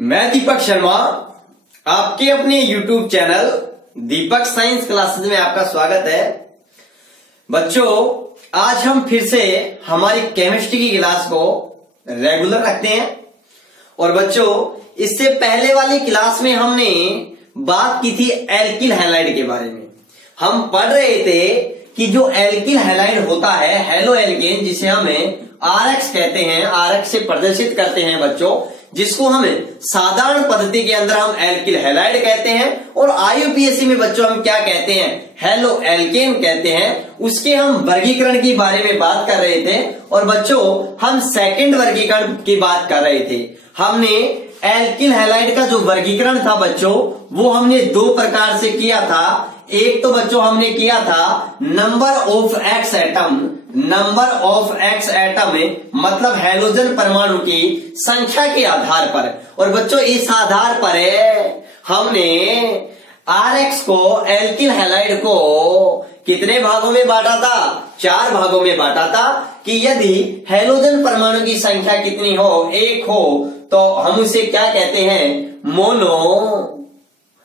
मैं दीपक शर्मा, आपके अपने YouTube चैनल दीपक साइंस क्लासेस में आपका स्वागत है। बच्चों, आज हम फिर से हमारी केमिस्ट्री की क्लास को रेगुलर रखते हैं। और बच्चों, इससे पहले वाली क्लास में हमने बात की थी एल्किल हैलाइड के बारे में। हम पढ़ रहे थे कि जो एल्किल हैलाइड होता है, हेलो एल्केन, जिसे हमें आरएक्स कहते हैं, आरएक्स से प्रदर्शित करते हैं बच्चों, जिसको हमें साधारण पद्धति के अंदर हम एल्किल हैलाइड कहते हैं और आईयूपीएससी में बच्चों हम क्या कहते हैं, हेलो एल्केन कहते हैं। उसके हम वर्गीकरण के बारे में बात कर रहे थे और बच्चों हम सेकंड वर्गीकरण की बात कर रहे थे। हमने एल्किल हैलाइड का जो वर्गीकरण था बच्चों, वो हमने दो प्रकार से किया था। एक तो बच्चों हमने किया था number of x atom, number of x atom मतलब हैलोजन परमाणु की संख्या के आधार पर। और बच्चों इस आधार पर हमने आरएक्स को, एल्किल हैलाइड को कितने भागों में बांटा था? 4 भागों में बांटा था कि यदि हैलोजन परमाणु की संख्या कितनी हो, 1 हो, तो हम उसे क्या कहते हैं, मोनो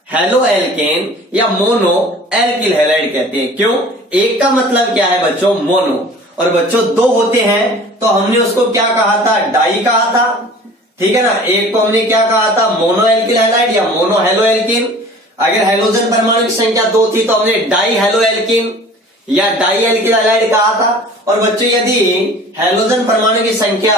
हेलो एल्केन या मोनो एल्किल हैलाइड कहते हैं। क्यों? एक का मतलब क्या है बच्चों, मोनो, और बच्चों 2 होते हैं तो हमने उसको क्या कहा था, डाई कहा था। ठीक है ना। एक को हमने क्या कहा था, मोनो एल्किल हैलाइड या मोनो हेलो एल्किन। अगर हैलोजन परमाणु की संख्या 2 थी तो हमने डाई हेलो एल्किन या डाई एल्किल हैलाइड कहा था। और बच्चों यदि हैलोजन परमाणु की संख्या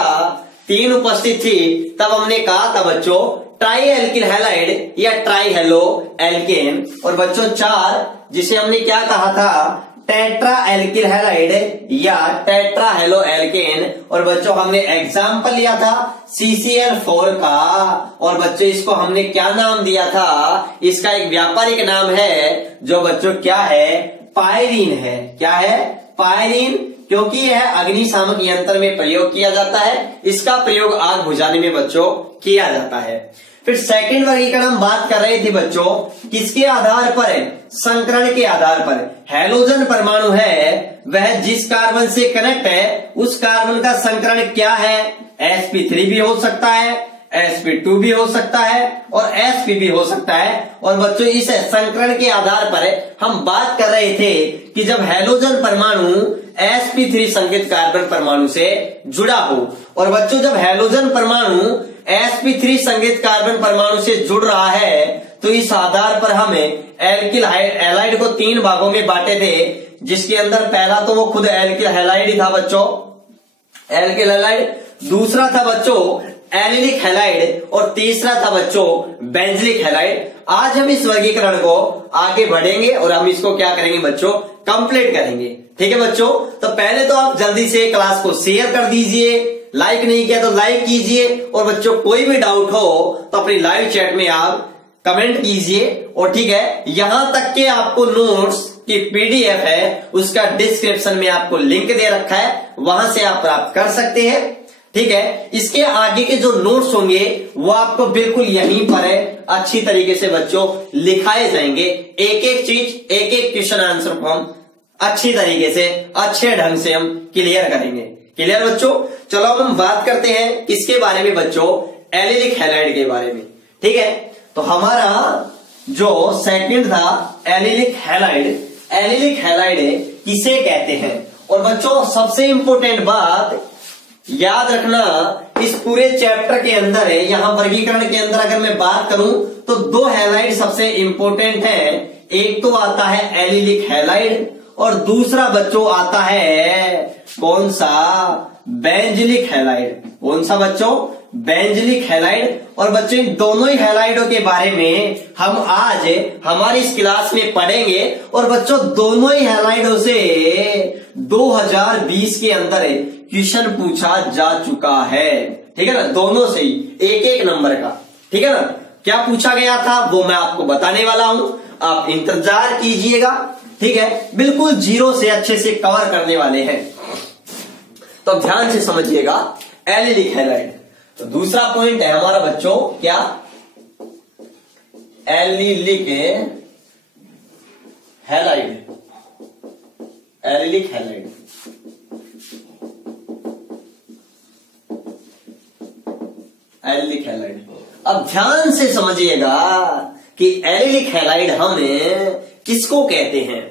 3 उपस्थित थी तब हमने कहा था बच्चों ट्राई एल्किल हैलाइड या ट्राई हेलो एल्केन। और बच्चों 4 जिसे हमने क्या कहा था, टेट्रा एल्किल हैलाइड या टेट्रा हेलो एल्केन। और बच्चों हमने एग्जाम्पल लिया था CCl4 का और बच्चों इसको हमने क्या नाम दिया था, इसका एक व्यापारिक नाम है जो बच्चों क्या है, पायरीन है। क्या है? पायरीन, क्योंकि यह अग्निशामक यंत्र में प्रयोग किया जाता है। इसका प्रयोग आग बुझाने में बच्चों किया जाता है। फिर सेकंड वर्गीकरण हम बात कर रहे थे बच्चों, किसके आधार पर है, संकरण के आधार पर। हैलोजन परमाणु है वह जिस कार्बन से कनेक्ट है उस कार्बन का संकरण क्या है, sp3 भी हो सकता है, sp2 भी हो सकता है और sp भी हो सकता है। और बच्चों इस संकरण के आधार पर हम बात कर रहे थे कि जब हैलोजन परमाणु sp3 संकेत कार्बन परमाणु से जुड़ा हो, और बच्चों जब हैलोजन परमाणु sp3 संकेत कार्बन परमाणु से जुड़ रहा है तो इस आधार पर हमें एल्किल हैलाइड को 3 भागों में बांटे थे, जिसके अंदर पहला तो वो खुद एल्किल हैलाइड ही था बच्चों, एल्किल हैलाइड। दूसरा था बच्चों एलिलिक हैलाइड और तीसरा था बच्चों बेंजलिक हैलाइड। आज हम इस वर्गीकरण को आगे बढ़ेंगे और हम इसको क्या करेंगे बच्चों, कंप्लीट करेंगे। ठीक है बच्चों, तो पहले तो आप जल्दी से क्लास को शेयर कर दीजिए, लाइक नहीं किया तो लाइक कीजिए, और बच्चों कोई भी डाउट हो तो अपनी लाइव चैट में आप कमेंट कीजिए। और ठीक है, यहां तक के आपको नोट्स की PDF है, उसका डिस्क्रिप्शन में आपको लिंक दे रखा है, वहां से आप प्राप्त कर सकते हैं। ठीक है, इसके आगे के जो नोट्स होंगे वो आपको बिल्कुल यहीं पर है, अच्छी तरीके से बच्चों लिखाए जाएंगे। एक एक चीज, एक एक क्वेश्चन आंसर को हम अच्छी तरीके से, अच्छे ढंग से हम क्लियर करेंगे। क्लियर बच्चों? चलो अब हम बात करते हैं किसके बारे में बच्चों, एलिलिक हैलाइड के बारे में। ठीक है, तो हमारा जो सेकंड था एलिलिक हैलाइड, एलिलिक हैलाइड किसे कहते हैं? और बच्चों सबसे इंपॉर्टेंट बात याद रखना, इस पूरे चैप्टर के अंदर है, यहां वर्गीकरण के अंदर अगर मैं बात करूं तो 2 हैलाइड सबसे इंपॉर्टेंट है। एक तो आता है एलिलिक हैलाइड और दूसरा बच्चों आता है कौन सा, बेंजलिक हैलाइड। कौन सा बच्चों, बेंजलिक हैलाइड। और बच्चों इन दोनों ही हैलाइडों के बारे में हम आज हमारी इस क्लास में पढ़ेंगे। और बच्चों दोनों ही हैलाइडों से 2020 के अंदर क्वेश्चन पूछा जा चुका है। ठीक है ना, दोनों से ही 1-1 नंबर का। ठीक है ना, क्या पूछा गया था वो मैं आपको बताने वाला हूं, आप इंतजार कीजिएगा। ठीक है, बिल्कुल 0 से अच्छे से कवर करने वाले हैं, तो ध्यान से समझिएगा। एलिलिक हैलाइड, तो दूसरा पॉइंट है हमारा बच्चों क्या, allylic halide, allylic halide. Allylic halide अब ध्यान से समझिएगा कि एलिलिक हैलाइड हम किसको कहते हैं।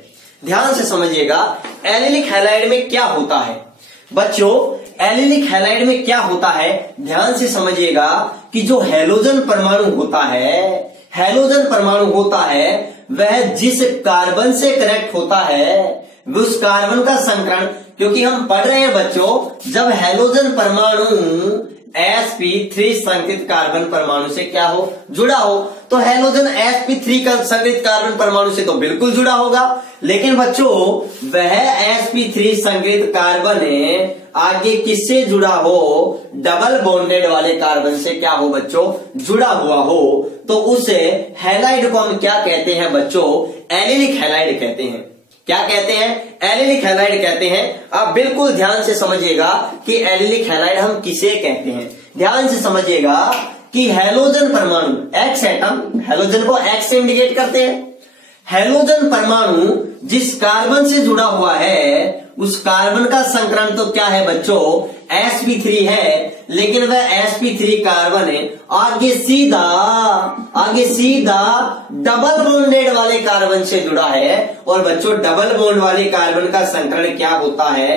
ध्यान से समझिएगा एलिलिक हैलाइड में क्या होता है बच्चों। एलिलिक हैलाइड में क्या होता है ध्यान से समझिएगा कि जो हैलोजन परमाणु होता है, हैलोजन परमाणु होता है वह जिस कार्बन से कनेक्ट होता है उस कार्बन का संकरण, क्योंकि हम पढ़ रहे हैं बच्चों जब हैलोजन परमाणु sp3 संकृत कार्बन परमाणु से क्या हो, जुड़ा हो, तो हैलोजन sp3 का संकृत कार्बन परमाणु से तो बिल्कुल जुड़ा होगा, लेकिन बच्चों वह sp3 संकृत कार्बन आगे किससे जुड़ा हो, डबल बॉन्डेड वाले कार्बन से क्या हो बच्चों, जुड़ा हुआ हो, तो उस हैलाइड को हम क्या कहते हैं बच्चों, एलिलिक हैलाइड कहते हैं। क्या कहते हैं, एलिलिक हैलाइड कहते हैं। आप बिल्कुल ध्यान से समझिएगा कि एलिलिक हैलाइड हम किसे कहते हैं। ध्यान से समझिएगा कि हैलोजन परमाणु एक्स एटम, हैलोजन को एक्स से इंडिकेट करते हैं। हैलोजन परमाणु जिस कार्बन से जुड़ा हुआ है उस कार्बन का संकरण तो क्या है बच्चों, sp3 है, लेकिन वह sp3 कार्बन आगे सीधा डबल बॉन्डेड वाले कार्बन से जुड़ा है, और बच्चों डबल बॉन्ड वाले कार्बन का संकरण क्या होता है,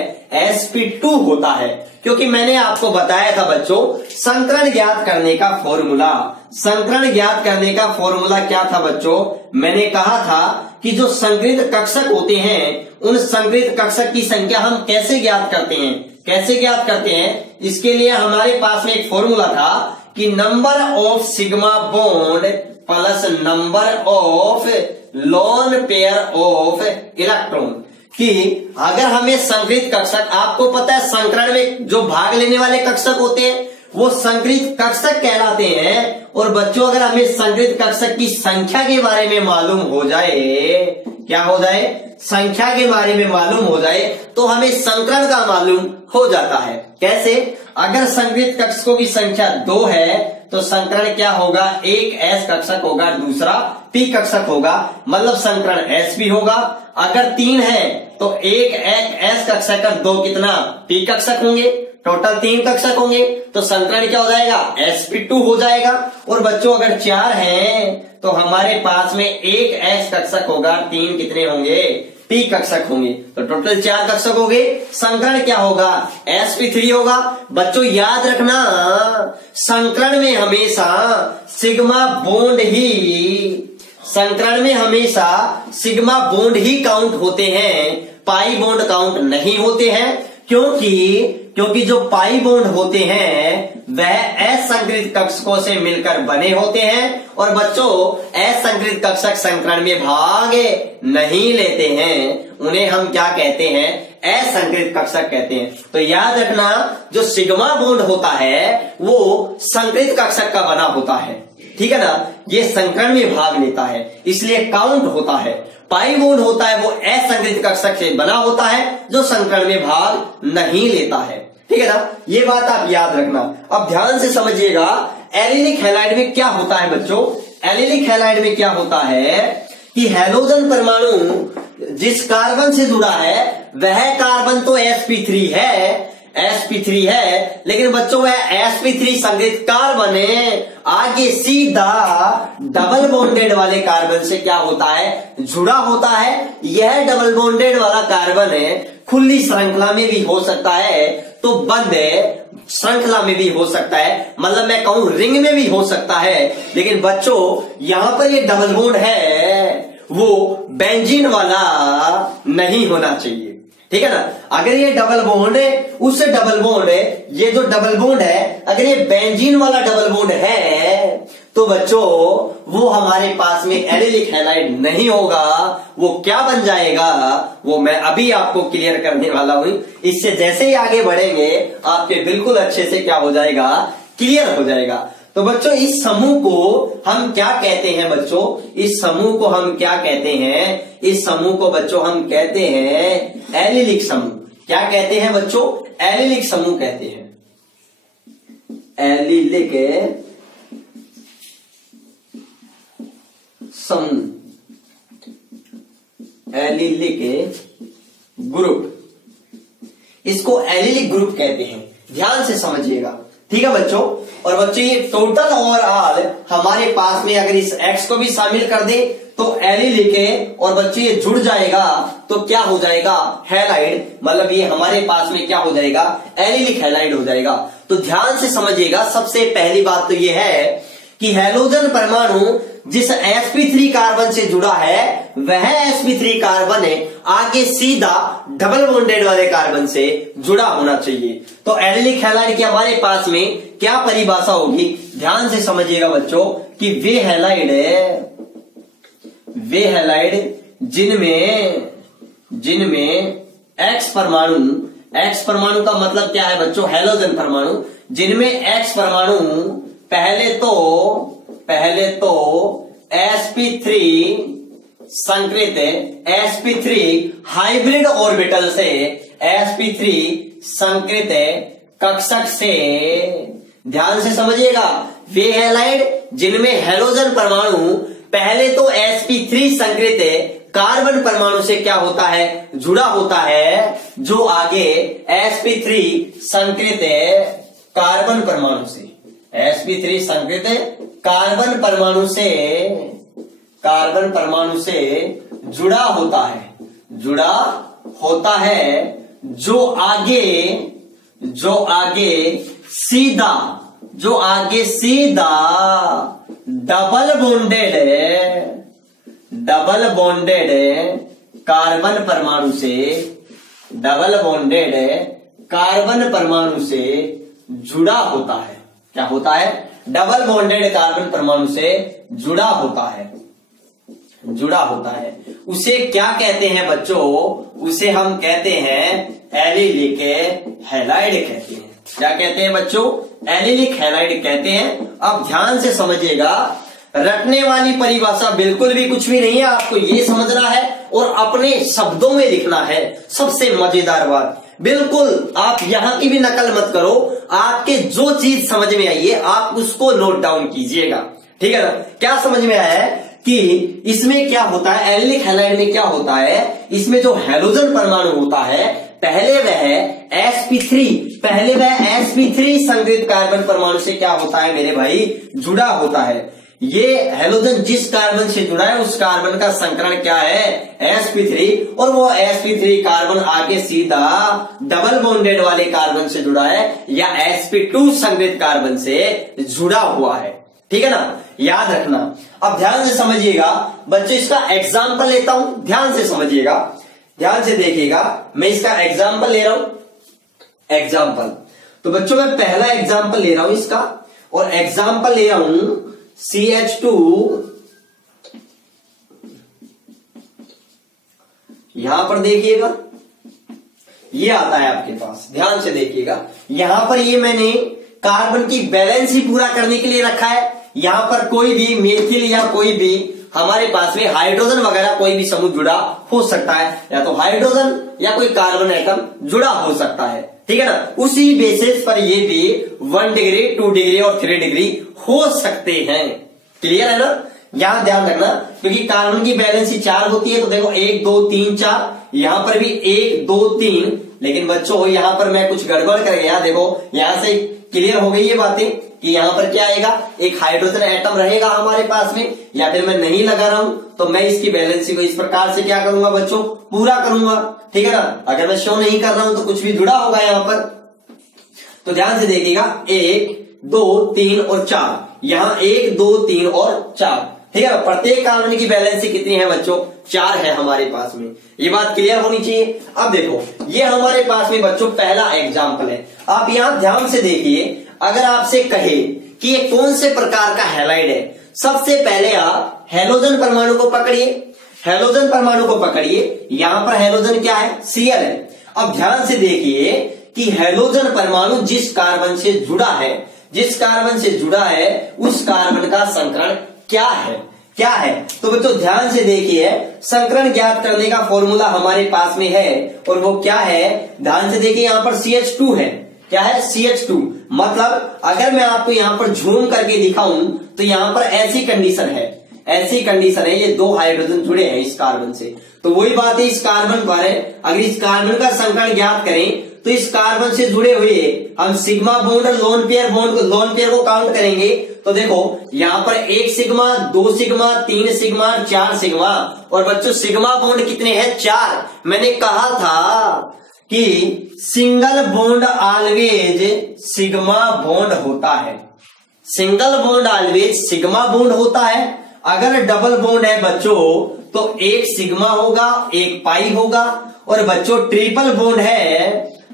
sp2 होता है। क्योंकि मैंने आपको बताया था बच्चों संकरण ज्ञात करने का फॉर्मूला, संकरण ज्ञात करने का फॉर्मूला क्या था बच्चों, मैंने कहा था कि जो संकृत कक्षक होते हैं उन संकृत कक्षक की संख्या हम कैसे ज्ञात करते हैं, कैसे ज्ञात करते हैं, इसके लिए हमारे पास में एक फॉर्मूला था कि number of sigma bond plus number of lone pair of electron, कि अगर हमें संकृत कक्षक, आपको पता है संकरण में जो भाग लेने वाले कक्षक होते हैं वो संकृत कक्षक कहलाते हैं, और बच्चों अगर हमें संकृत कक्षक की संख्या के बारे में मालूम हो जाए, क्या हो जाए, संख्या के बारे में मालूम हो जाए तो हमें संकरण का मालूम हो जाता है। कैसे, अगर संकृत कक्षकों की संख्या 2 है तो संकरण क्या होगा, एक s कक्षक होगा, दूसरा p कक्षक होगा, मतलब संकरण sp होगा। अगर 3 है तो एक s कक्षक और 2 कितना, p कक्षक होंगे, टोटल 3 कक्षक होंगे, तो संकरण क्या हो जाएगा, sp2 हो जाएगा। और बच्चों अगर 4 हैं तो हमारे पास में एक s कक्षक होगा, 3 कितने होंगे, p कक्षक होंगे, तो टोटल 4 कक्षक हो गए। संकरण क्या होगा, sp3 होगा। बच्चों याद रखना संकरण में हमेशा सिग्मा बॉन्ड ही, संकरण में हमेशा सिग्मा बॉन्ड ही काउंट होते हैं, पाई बॉन्ड काउंट नहीं होते हैं, क्योंकि जो पाई बॉन्ड होते हैं वह असंकृत कक्षकों से मिलकर बने होते हैं, और बच्चों असंकृत कक्षक संकरण में भाग नहीं लेते हैं, उन्हें हम क्या कहते हैं, असंकृत कक्षक कहते हैं। तो याद रखना जो सिग्मा बॉन्ड होता है वो संकृत कक्षक का बना होता है, ठीक है ना, ये संकरण में भाग लेता है इसलिए काउंट होता है। पाई बॉन्ड होता है वो असंकृत कक्षक से बना होता है जो संकरण में भाग नहीं लेता है, ठीक है ना, ये बात आप याद रखना। अब ध्यान से समझिएगा एलिलिक हैलाइड में क्या होता है बच्चों, एलिलिक हैलाइड में क्या होता है कि हैलोजन परमाणु जिस कार्बन से जुड़ा है वह कार्बन तो sp3 है, लेकिन बच्चों वह sp3 संकृत कार्बन आगे सीधा डबल बॉन्डेड वाले कार्बन से क्या होता है, जुड़ा होता है। यह डबल बॉन्डेड वाला कार्बन खुली श्रृंखला में भी हो सकता है तो बंद श्रृंखला में भी हो सकता है, मतलब मैं कहूं रिंग में भी हो सकता है, लेकिन बच्चों यहां पर ये डबल बॉन्ड है वो बेंजीन वाला नहीं होना चाहिए, ठीक है ना। अगर ये डबल बॉन्ड है, उससे डबल बॉन्ड है, ये जो डबल बॉन्ड है अगर ये बेंजीन वाला डबल बॉन्ड है तो बच्चों वो हमारे पास में एलिलिक हैलाइड नहीं होगा, वो क्या बन जाएगा वो मैं अभी आपको क्लियर करने वाला हूं। इससे जैसे ही आगे बढ़ेंगे आपके बिल्कुल अच्छे से क्या हो जाएगा, क्लियर हो जाएगा। तो बच्चों इस समूह को हम क्या कहते हैं, बच्चों इस समूह को हम क्या कहते हैं, इस समूह को बच्चों हम कहते हैं एलिलिक समूह। क्या कहते हैं बच्चों, एलिलिक समूह कहते हैं, एलिलिक समूह, एलिलिक ग्रुप, इसको एलिलिक ग्रुप कहते हैं। ध्यान से समझिएगा, ठीक है बच्चों। और बच्चों ये टोटल ओवरऑल हमारे पास में अगर इस X को भी शामिल कर दे तो एलिलिक है, और बच्चों ये जुड़ जाएगा तो क्या हो जाएगा, हैलाइड, मतलब ये हमारे पास में क्या हो जाएगा, एलिलिक हैलाइड हो जाएगा। तो ध्यान से समझिएगा, सबसे पहली बात तो ये है कि हैलोजन परमाणु जिस sp3 कार्बन से जुड़ा है वह sp3 कार्बन है आगे सीधा डबल बॉन्डेड वाले कार्बन से जुड़ा होना चाहिए। तो एलिलिक हैलाइड की हमारे पास में क्या परिभाषा होगी, ध्यान से समझिएगा बच्चों कि वे हैलाइड जिनमें X परमाणु का मतलब क्या है बच्चों, हैलोजन परमाणु, जिनमें X परमाणु पहले तो sp3 संकृत sp3 हाइब्रिड ऑर्बिटल से sp3 संकृत कक्षक से, ध्यान से समझिएगा, वे हैलाइड जिनमें हैलोजन परमाणु पहले तो sp3 संकृत कार्बन परमाणु से क्या होता है, जुड़ा होता है, जो आगे sp3 संकृत कार्बन परमाणु से, sp3 संकृत कार्बन परमाणु से जुड़ा होता है, जो आगे सीधा डबल बॉन्डेड कार्बन परमाणु से जुड़ा होता है। क्या होता है, डबल बॉन्डेड कार्बन परमाणु से जुड़ा होता है। उसे क्या कहते हैं बच्चों, उसे हम कहते हैं एलिलिक हैलाइड कहते हैं। क्या कहते हैं बच्चों, एलिलिक हैलाइड कहते हैं। अब ध्यान से समझिएगा, रटने वाली परिभाषा बिल्कुल भी कुछ भी नहीं है, आपको ये समझना है और अपने शब्दों में लिखना है। सबसे मजेदार बात, बिल्कुल आप यहां की भी नकल मत करो, आपके जो चीज समझ में आई है आप उसको नोट डाउन कीजिएगा, ठीक है ना। क्या समझ में आया है कि इसमें क्या होता है, एलिलिक हैलाइड में क्या होता है, इसमें जो हैलोजन परमाणु होता है पहले वह sp3 संकृत कार्बन परमाणु से क्या होता है मेरे भाई, जुड़ा होता है। ये हैलोजन जिस कार्बन से जुड़ा है उस कार्बन का संकरण क्या है, sp3, और वो sp3 कार्बन आगे सीधा डबल बॉन्डेड वाले कार्बन से जुड़ा है या sp2 संकृत कार्बन से जुड़ा हुआ है, ठीक है ना, याद रखना। अब ध्यान से समझिएगा बच्चों, इसका एग्जाम्पल लेता हूं, ध्यान से समझिएगा, ध्यान से देखिएगा, मैं इसका एग्जाम्पल ले रहा हूं। एग्जाम्पल तो बच्चों मैं पहला एग्जाम्पल ले रहा हूं इसका, और एग्जाम्पल ले रहा हूं CH2, यहां पर देखिएगा ये आता है आपके पास, ध्यान से देखिएगा, यहां पर ये मैंने कार्बन की बैलेंस ही पूरा करने के लिए रखा है। यहां पर कोई भी मेथिल या कोई भी हमारे पास में हाइड्रोजन वगैरह कोई भी समूह जुड़ा हो सकता है, या तो हाइड्रोजन या कोई कार्बन एटम जुड़ा हो सकता है, ठीक है ना। उसी बेसिस पर ये भी 1 डिग्री 2 डिग्री और 3 डिग्री हो सकते हैं, क्लियर है ना। यहां ध्यान रखना, क्योंकि कार्बन की बैलेंस ही 4 होती है, तो देखो 1 2 3 4, यहां पर भी 1 2 3, लेकिन बच्चों यहां पर मैं कुछ गड़बड़ कर गया, देखो यहां से क्लियर हो गई ये बातें कि यहां पर क्या आएगा, एक हाइड्रोजन एटम रहेगा हमारे पास में, या फिर मैं नहीं लगा रहा हूं तो मैं इसकी बैलेंस को इस प्रकार से क्या करूंगा बच्चों, पूरा करूंगा, ठीक है ना। अगर मैं शो नहीं कर रहा हूं तो कुछ भी जुड़ा होगा यहां पर। तो ध्यान से देखिएगा, 1 2 3 और 4, यहां 1 2 3 और 4, ठीक है। प्रत्येक कार्बन की बैलेंस कितनी है बच्चों, 4 है हमारे पास में, ये बात क्लियर होनी चाहिए। अब देखो ये हमारे पास में बच्चों पहला एग्जाम्पल है। आप यहां ध्यान से देखिए, अगर आपसे कहे कि ये कौन से प्रकार का हैलाइड है, सबसे पहले आप हैलोजन परमाणु को पकड़िए, हैलोजन परमाणु को पकड़िए, यहां पर हैलोजन क्या है, Cl है। अब ध्यान से देखिए कि हैलोजन परमाणु जिस कार्बन से जुड़ा है, जिस कार्बन से जुड़ा है उस कार्बन का संकरण क्या है, तो बच्चों ध्यान से देखिए, संकरण ज्ञात करने का फॉर्मूला हमारे पास में है, और वो क्या है, ध्यान से देखिए, यहां पर CH2 है, क्या है, CH2, मतलब अगर मैं आपको यहां पर झूम करके दिखाऊं तो यहां पर ऐसी कंडीशन है, ये 2 हाइड्रोजन जुड़े हैं इस कार्बन से, तो वही बात है, इस कार्बन पर अगर इस कार्बन का संकरण ज्ञात करें तो इस कार्बन से जुड़े हुए हम सिग्मा बॉन्ड और लोन पेयर को काउंट करेंगे तो देखो यहां पर 1 सिग्मा, 2 सिग्मा, 3 सिग्मा, 4 सिग्मा। और बच्चों सिग्मा बॉन्ड कितने हैं? 4। मैंने कहा था कि single bond always sigma bond होता है, single bond always sigma bond होता है। अगर डबल बॉन्ड है बच्चों तो 1 सिग्मा होगा, 1 पाई होगा। और बच्चों ट्रिपल बॉन्ड है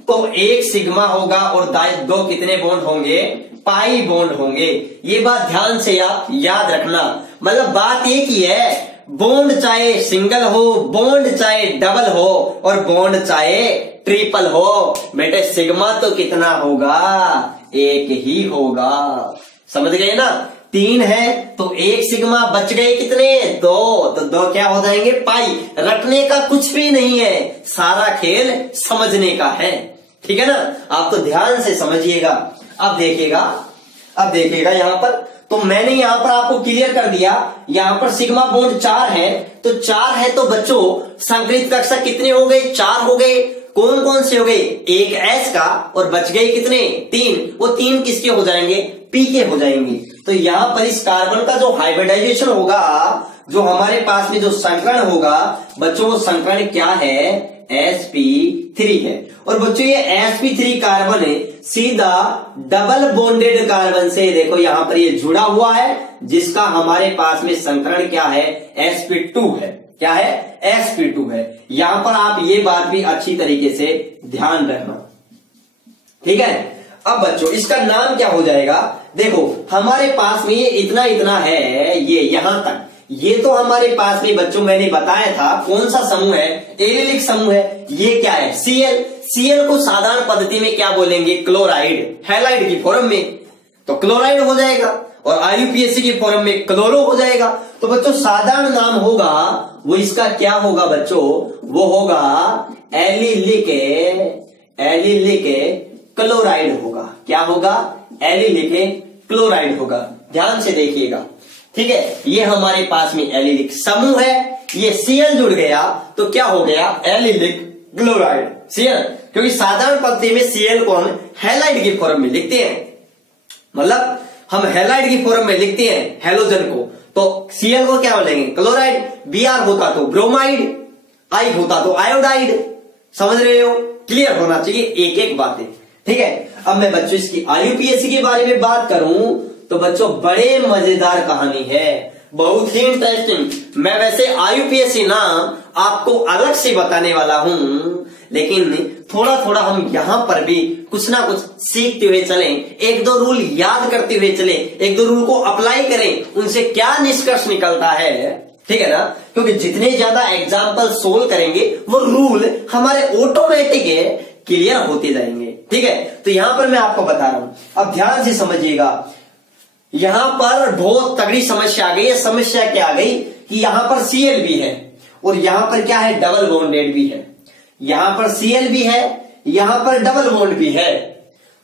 तो 1 सिग्मा होगा और 2 कितने बॉन्ड होंगे? पाई बॉन्ड होंगे। ये बात ध्यान से आप याद रखना। मतलब बात एक ही है, बॉन्ड चाहे सिंगल हो, बॉन्ड चाहे डबल हो और बॉन्ड चाहे ट्रिपल हो, बेटे सिग्मा तो कितना होगा? 1 ही होगा। समझ गए ना? 3 है तो 1 सिग्मा, बच गए कितने? 2। तो 2 क्या हो जाएंगे? पाई। रटने का कुछ भी नहीं है, सारा खेल समझने का है। ठीक है ना? आप तो ध्यान से समझिएगा। अब देखिएगा यहां पर, तो मैंने यहां पर आपको क्लियर कर दिया। यहां पर सिग्मा बॉन्ड 4 है, तो 4 है तो बच्चों संकलित कक्षक कितने हो गए? 4 हो गए। कौन कौन से हो गए? 1 S का और बच गए कितने? 3। वो 3 किसके हो जाएंगे? P के हो जाएंगे। तो यहां पर इस कार्बन का जो हाइब्रिडाइजेशन होगा, जो हमारे पास में जो संकरण होगा बच्चों, वो संकरण क्या है? sp3 है। और बच्चों ये sp3 कार्बन है सीधा डबल बॉन्डेड कार्बन से देखो यहां पर ये जुड़ा हुआ है, जिसका हमारे पास में संकरण क्या है? sp2 है। क्या है? sp2 है। यहां पर आप ये बात भी अच्छी तरीके से ध्यान रखना। ठीक है? अब बच्चों इसका नाम क्या हो जाएगा? देखो हमारे पास में ये इतना है, ये यहां तक, ये तो हमारे पास में बच्चों मैंने बताया था कौन सा समूह है? एलिलिक समूह है। ये क्या है? Cl को साधारण पद्धति में क्या बोलेंगे? क्लोराइड। हैलाइड की फॉर्म में तो क्लोराइड हो जाएगा और IUPAC की फॉर्म में क्लोरो हो जाएगा। तो बच्चों साधारण नाम होगा वो इसका क्या होगा बच्चों? वो होगा एलिलिक क्लोराइड होगा। क्या होगा? एलिलिक क्लोराइड होगा। ध्यान से देखिएगा। ठीक है? ये हमारे पास में एलिलिक समूह है, ये Cl जुड़ गया तो क्या हो गया? Allylic chloride. Cl, क्योंकि साधारण पद्धति में Cl को हम हैलाइड की फॉर्म में लिखते हैं, मतलब हम हैलाइड की फॉर्म में लिखते हैं हैलोजन को, तो Cl को क्या बोलेंगे? क्लोराइड। Br होता तो ब्रोमाइड, I होता तो आयोडाइड। समझ रहे हो? क्लियर होना चाहिए एक एक बातें। ठीक है? अब मैं बच्चों इसकी IUPAC के बारे में बात करूं तो बच्चों बड़े मजेदार कहानी है, बहुत ही इंटरेस्टिंग। मैं वैसे IUPAC नाम आपको अलग से बताने वाला हूं, लेकिन थोड़ा थोड़ा हम यहां पर भी कुछ ना कुछ सीखते हुए चलें, 1-2 रूल याद करते हुए चलें, 1-2 रूल को अप्लाई करें, उनसे क्या निष्कर्ष निकलता है। ठीक है ना? क्योंकि जितने ज्यादा एग्जाम्पल सोल्व करेंगे वो रूल हमारे ऑटोमेटिक क्लियर होते जाएंगे। ठीक है? तो यहां पर मैं आपको बता रहा हूं, अब ध्यान से समझिएगा। यहां पर बहुत तगड़ी समस्या आ गई है। समस्या क्या आ गई कि यहां पर Cl भी है और यहां पर क्या है? डबल बॉन्डेड भी है। यहां पर Cl भी है, यहां पर डबल बॉन्ड भी है।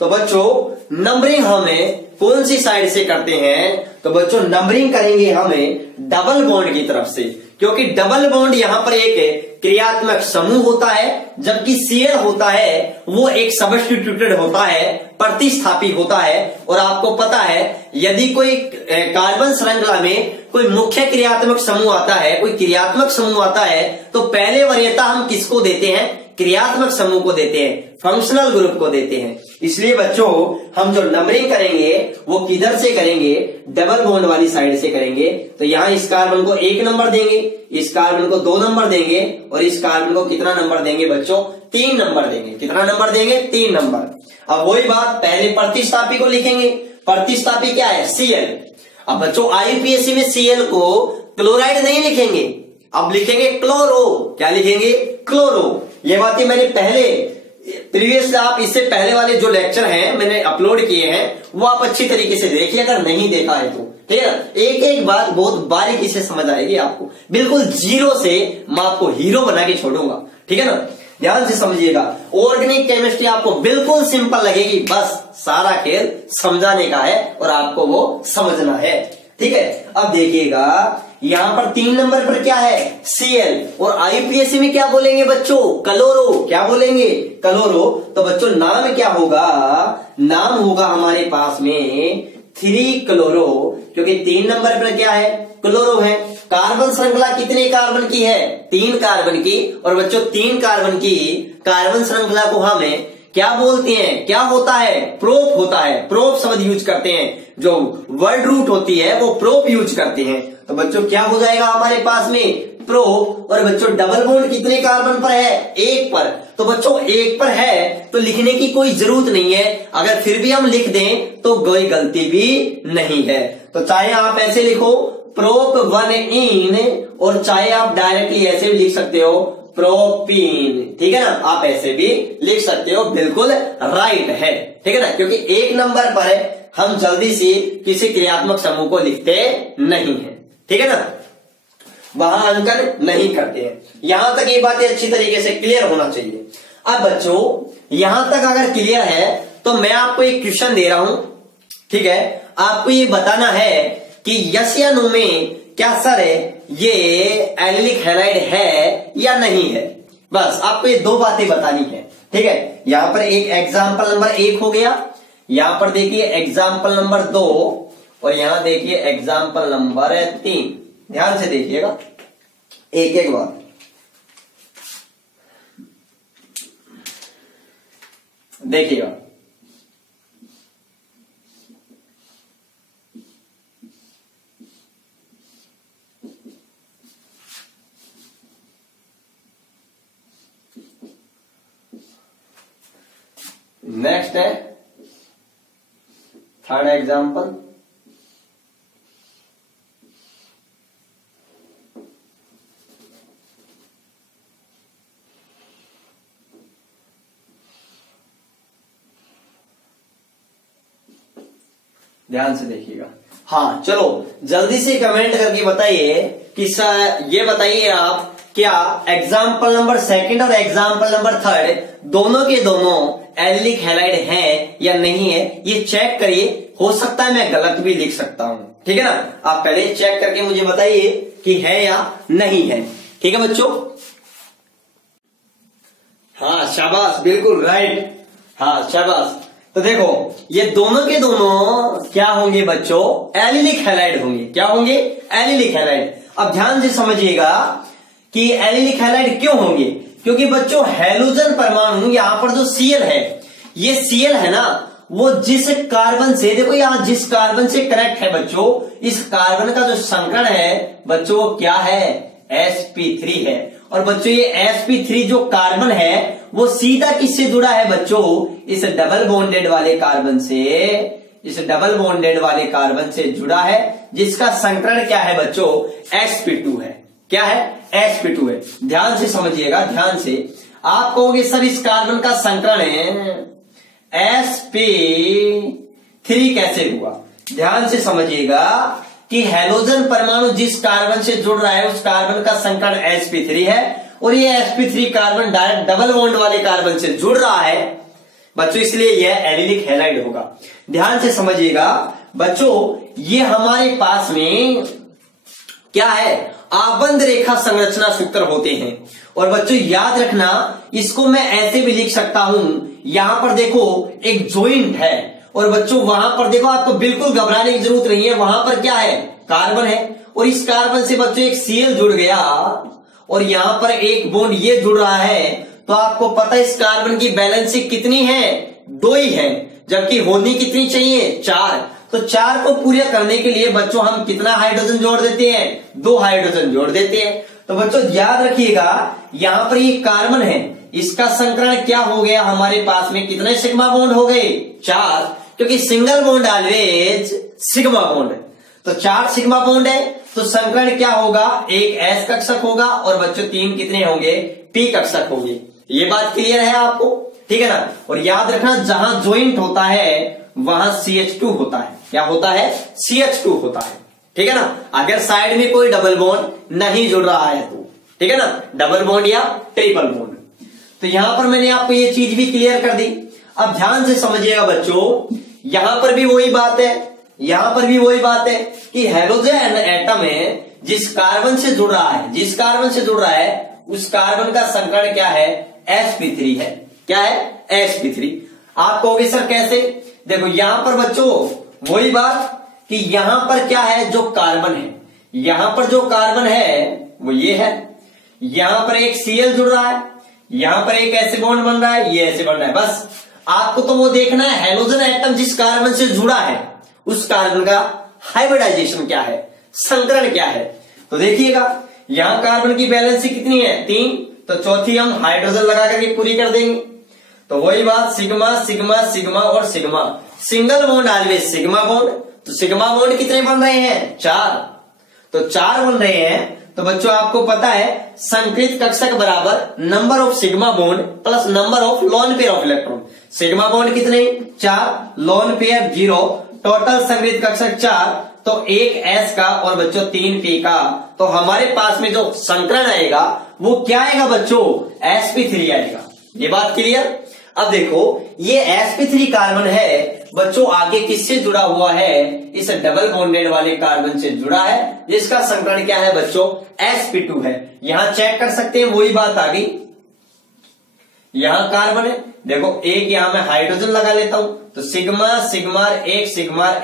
तो बच्चों नंबरिंग हमें कौन सी साइड से करते हैं? तो बच्चों नंबरिंग करेंगे हमें डबल बॉन्ड की तरफ से, क्योंकि डबल बॉन्ड यहां पर एक क्रियात्मक समूह होता है, जबकि Cl होता है वो एक सब्स्टिट्यूटेड होता है, प्रतिस्थापी होता है। और आपको पता है यदि कोई कार्बन श्रृंखला में कोई मुख्य क्रियात्मक समूह आता है, कोई क्रियात्मक समूह आता है, तो पहले वरीयता हम किसको देते हैं? क्रियात्मक समूह को देते हैं, फंक्शनल ग्रुप को देते हैं। इसलिए बच्चों हम जो नंबरिंग करेंगे वो किधर से करेंगे? डबल बॉन्ड वाली साइड से करेंगे। तो यहां इस कार्बन को 1 नंबर देंगे, इस कार्बन को 2 नंबर देंगे और इस कार्बन को कितना नंबर देंगे बच्चों? 3 नंबर देंगे। कितना नंबर देंगे? 3 नंबर। अब वही बात, पहले प्रतिस्थापी को लिखेंगे। प्रतिस्थापी क्या है? Cl। अब बच्चों IUPAC में Cl को क्लोराइड नहीं लिखेंगे, अब लिखेंगे क्लोरो। क्या लिखेंगे? क्लोरो। ये बातें मैंने पहले प्रीवियस, आप इससे पहले वाले जो लेक्चर हैं मैंने अपलोड किए हैं, वो आप अच्छी तरीके से देखिए अगर नहीं देखा है तो। ठीक है ना? एक एक बात बहुत बारीकी से समझ आएगी आपको, बिल्कुल जीरो से मैं आपको हीरो बना के छोड़ूंगा। ठीक है ना? ध्यान से समझिएगा। ऑर्गेनिक केमिस्ट्री आपको बिल्कुल सिंपल लगेगी, बस सारा खेल समझाने का है और आपको वो समझना है। ठीक है? अब देखिएगा यहां पर 3 नंबर पर क्या है, Cl। और IUPAC में क्या बोलेंगे बच्चों, क्लोरो। क्या बोलेंगे, क्लोरो। तो बच्चों नाम क्या होगा, नाम होगा हमारे पास में 3 क्लोरो, क्योंकि 3 नंबर पर क्या है, क्लोरो है। कार्बन श्रृंखला कितने कार्बन की है, 3 कार्बन की। और बच्चों 3 कार्बन की कार्बन श्रृंखला को हमें क्या बोलते हैं, क्या होता है, प्रोप होता है। प्रोप शब्द यूज करते हैं, जो वर्ड रूट होती है वो प्रोप यूज करते हैं। तो बच्चों क्या हो जाएगा हमारे पास में, प्रोप। और बच्चों डबल बॉन्ड कितने कार्बन पर है, 1 पर। तो बच्चों 1 पर है तो लिखने की कोई जरूरत नहीं है, अगर फिर भी हम लिख दें तो कोई गलती भी नहीं है। तो चाहे आप ऐसे लिखो प्रोप 1 इन, और चाहे आप डायरेक्टली ऐसे भी लिख सकते हो प्रोपीन, ठीक है ना, आप ऐसे भी लिख सकते हो, बिल्कुल राइट है, ठीक है ना। क्योंकि 1 नंबर पर हम जल्दी से किसी क्रियात्मक समूह को लिखते नहीं है, ठीक है ना, वहां अंकन नहीं करते हैं। यहां तक ये बातें अच्छी तरीके से क्लियर होना चाहिए। अब बच्चों यहां तक अगर क्लियर है तो मैं आपको एक क्वेश्चन दे रहा हूं, ठीक है। आपको ये बताना है कि यस या नो में क्या सर ये एलिलिक हैलाइड है या नहीं है, बस आपको ये 2 बातें बतानी है, ठीक है। यहां पर एक एग्जाम्पल नंबर 1 हो गया, यहां पर देखिए एग्जाम्पल नंबर 2, और यहां देखिए एग्जाम्पल नंबर 3। ध्यान से देखिएगा एक एक बार। देखिएगा नेक्स्ट है 3rd एग्जाम्पल। ध्यान से देखिएगा। हाँ चलो जल्दी से कमेंट करके बताइए कि ये बताइए आप, क्या एग्जाम्पल नंबर 2 और एग्जाम्पल नंबर 3 दोनों के दोनों एलिलिक हैलाइड हैं या नहीं है, ये चेक करिए। हो सकता है मैं गलत भी लिख सकता हूं, ठीक है ना। आप पहले चेक करके मुझे बताइए कि है या नहीं है, ठीक है बच्चों। हाँ शाबाश, बिल्कुल राइट, हाँ शाबाश। तो देखो ये दोनों के दोनों क्या होंगे बच्चों, एलिलिक हैलाइड होंगे। क्या होंगे, एलिलिक हैलाइड। अब ध्यान से समझिएगा कि एलिलिक हैलाइड क्यों होंगे, क्योंकि बच्चों हैलोजन परमाणु यहां पर जो Cl है, ये Cl है ना, वो जिस कार्बन से, देखो यहां जिस कार्बन से कनेक्ट है बच्चों, इस कार्बन का जो संकरण है बच्चों वो क्या है, sp3 है। और बच्चों ये sp3 जो कार्बन है वो सीधा किससे जुड़ा है बच्चों, इस डबल बॉन्डेड वाले कार्बन से, इस डबल बॉन्डेड वाले कार्बन से जुड़ा है, जिसका संकरण क्या है बच्चों, sp2 है। क्या है, sp2 है। ध्यान से समझिएगा, ध्यान से। आप कहोगे सर इस कार्बन का संकरण है sp3 कैसे हुआ। ध्यान से समझिएगा कि हैलोजन परमाणु जिस कार्बन से जुड़ रहा है उस कार्बन का संकरण sp3 है, और ये sp3 carbon direct double bond वाले कार्बन से जुड़ रहा है बच्चों, इसलिए यह एलिलिक हैलाइड होगा। ध्यान से समझिएगा बच्चों, ये हमारे पास में क्या है, आबंध रेखा संरचना सूत्र होते हैं। और बच्चों याद रखना, इसको मैं ऐसे भी लिख सकता हूं, यहां पर देखो एक जॉइंट है, और बच्चों वहां पर देखो, आपको बिल्कुल घबराने की जरूरत नहीं है, वहां पर क्या है, कार्बन है, और इस कार्बन से बच्चों एक Cl जुड़ गया, और यहां पर एक बॉन्ड ये जुड़ रहा है। तो आपको पता है इस कार्बन की बैलेंसी कितनी है, 2 ही है, जबकि होनी कितनी चाहिए, 4। तो 4 को पूरा करने के लिए बच्चों हम कितना हाइड्रोजन जोड़ देते हैं, 2 हाइड्रोजन जोड़ देते हैं। तो बच्चों याद रखिएगा, यहां पर ये कार्बन है, इसका संकरण क्या हो गया हमारे पास में, कितने सिग्मा बॉन्ड हो गए, 4, क्योंकि single bond always sigma bond है। तो 4 सिग्मा बॉन्ड है, तो संकरण क्या होगा, एक S कक्षक होगा, और बच्चों 3 कितने होंगे, P कक्षक होंगे। ये बात क्लियर है आपको, ठीक है ना। और याद रखना जहां ज्वाइंट होता है वहां CH2 होता है। क्या होता है, CH2 होता है, ठीक है ना। अगर साइड में कोई डबल बॉन्ड नहीं जुड़ रहा है तो, ठीक है ना, डबल बॉन्ड या ट्रिपल बॉन्ड। तो यहां पर मैंने आपको ये चीज भी क्लियर कर दी। अब ध्यान से समझिएगा बच्चों, यहां पर भी वही बात है, यहां पर भी वही बात है कि हैलोजन एटम है, जिस कार्बन से जुड़ रहा है, जिस कार्बन से जुड़ रहा है उस कार्बन का संकरण क्या है, sp3 है। क्या है, sp3। आप कहोगे सर कैसे, देखो यहां पर बच्चों वही बात कि यहां पर क्या है, जो कार्बन है, यहां पर जो कार्बन है वो ये है, यहां पर एक Cl जुड़ रहा है, यहां पर एक ऐसे बॉन्ड बन रहा है, ये ऐसे बन रहा है। बस आपको तो वो देखना है हेलोजन एटम जिस कार्बन से जुड़ा है उस कार्बन का हाइब्रिडाइजेशन क्या है, संकरण क्या है। तो देखिएगा यहां कार्बन की वैलेंसी कितनी है, 3, तो चौथी हम हाइड्रोजन लगा करके पूरी कर देंगे। तो वही बात सिग्मा सिग्मा सिग्मा और sigma, single bond always sigma bond, तो सिग्मा बॉन्ड कितने बन रहे हैं, 4, तो 4 बन रहे हैं। तो बच्चों आपको पता है संकृत कक्षक बराबर number of sigma bond plus number of lone pair of electron. Sigma bond कितने, 4, लोन पेयर 0, टोटल संकृत कक्षक 4, तो 1 s का और बच्चों 3 p का। तो हमारे पास में जो संकरण आएगा वो क्या आएगा बच्चों, sp3 आएगा। ये बात क्लियर। अब देखो ये sp3 कार्बन है बच्चों, आगे किससे जुड़ा हुआ है, इस डबल बॉन्डेड वाले कार्बन से जुड़ा है, जिसका संकरण क्या है बच्चों, sp2 है। यहां चेक कर सकते हैं, वही बात आ गई, यहां कार्बन है, देखो एक यहां मैं हाइड्रोजन लगा लेता हूं, तो सिग्मा सिग्मा